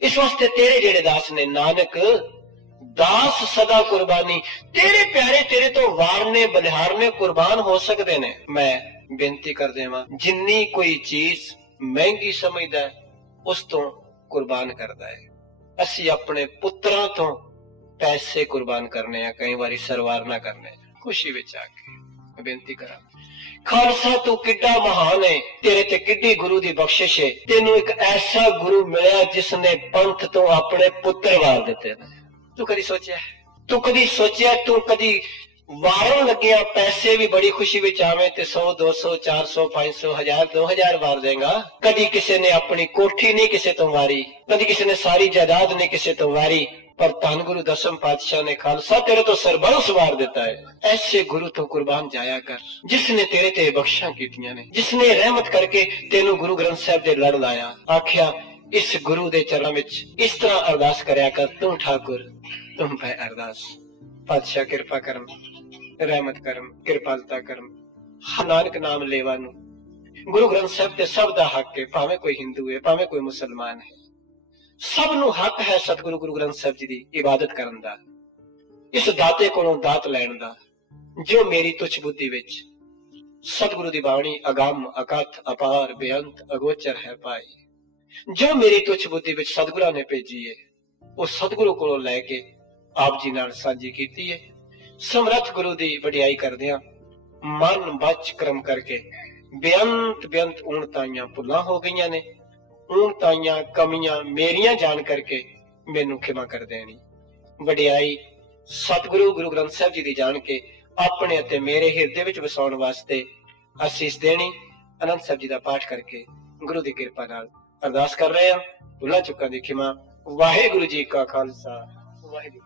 इस वास्ते तेरे जेड़े दास ने, नानक दास सदा कुर्बानी, तेरे प्यारे तेरे तो वारने बलिहारने कुर्बान हो सकते ने। मैं बेनती कर देवा जिन्नी कोई चीज महंगी समझदा है उस तो कुर्बान करता है। असी अपने पुत्रां तो पैसे कुर्बान करने हैं, कई बारी सरवार ना करने, खुशी विच आके बेनती करा खालसा तू किड्डा महान है, तेरे ते किड्डी गुरु दी बख्शिश है। तेनू एक ऐसा गुरु मिला जिसने पंथ तो अपने पुत्र वार दिते ने। तू कदी सोचा, तू कदी सोचा, तू कदी वारन लगिया पैसे भी बड़ी खुशी विच आवे ते 100 200 400 500 1000 2000 वार देगा। कदी किसी ने अपनी कोठी नहीं किसी तो वारी, कदी किसी ने सारी जायदाद नहीं किसी तो वारी, पर धन गुरु दसम पातशाह ने खालसा तेरे तो सरबंस वार देता है। ऐसे गुरु तो कुर्बान जाया कर जिसने तेरे ते बख्शा कीतियां ने, जिसने रहमत करके तेनू गुरु ग्रंथ साहब दे लड़ लाया। आख्या इस गुरु दे चरणों विच इस तरह अरदास करया कर, तू ठाकुर तुम पे अरदास। पातशाह कृपा करम, रहमत करम, कृपालता करम। नानक नाम लेवा नू गुरु ग्रंथ साहब ते सब दा हक है, भावें कोई हिंदू है भावें कोई मुसलमान है, सब नू हक है सतगुरु गुरु ग्रंथ साहब जी दी इबादत करन दा, इस दाते कोलों दात लैण दा। जो मेरी तुच्छ बुद्धि विच सतगुरु दी बाणी अगम अकथ अपार बेअंत अगोचर है पाई, जो मेरी तुच्छ बुद्धि विच सतगुरु ने भेजी है वो सतगुरु कोलों लैके आप जी नाल साझी कीती है। समर्थ गुरु दी वडियाई करदियां मन बच क्रम करके बेअंत बेअंत ऊणताइयां भुल्लां हो गईयां ने, ऊणताइयां कमियां मेरियां जान करके मैनू खिमा कर देनी। वडियाई सतगुरु गुरु ग्रंथ साहब जी दी जान के अपने अते मेरे हिरदे विच वसाउण वास्ते असीस देनी। अनंत साहब जी दा पाठ करके गुरु दी किरपा नाल अरदास कर रहे हैं। भुल्लां चुकां दी खिमा। वाहिगुरु जी का खालसा, वाहिगुरु।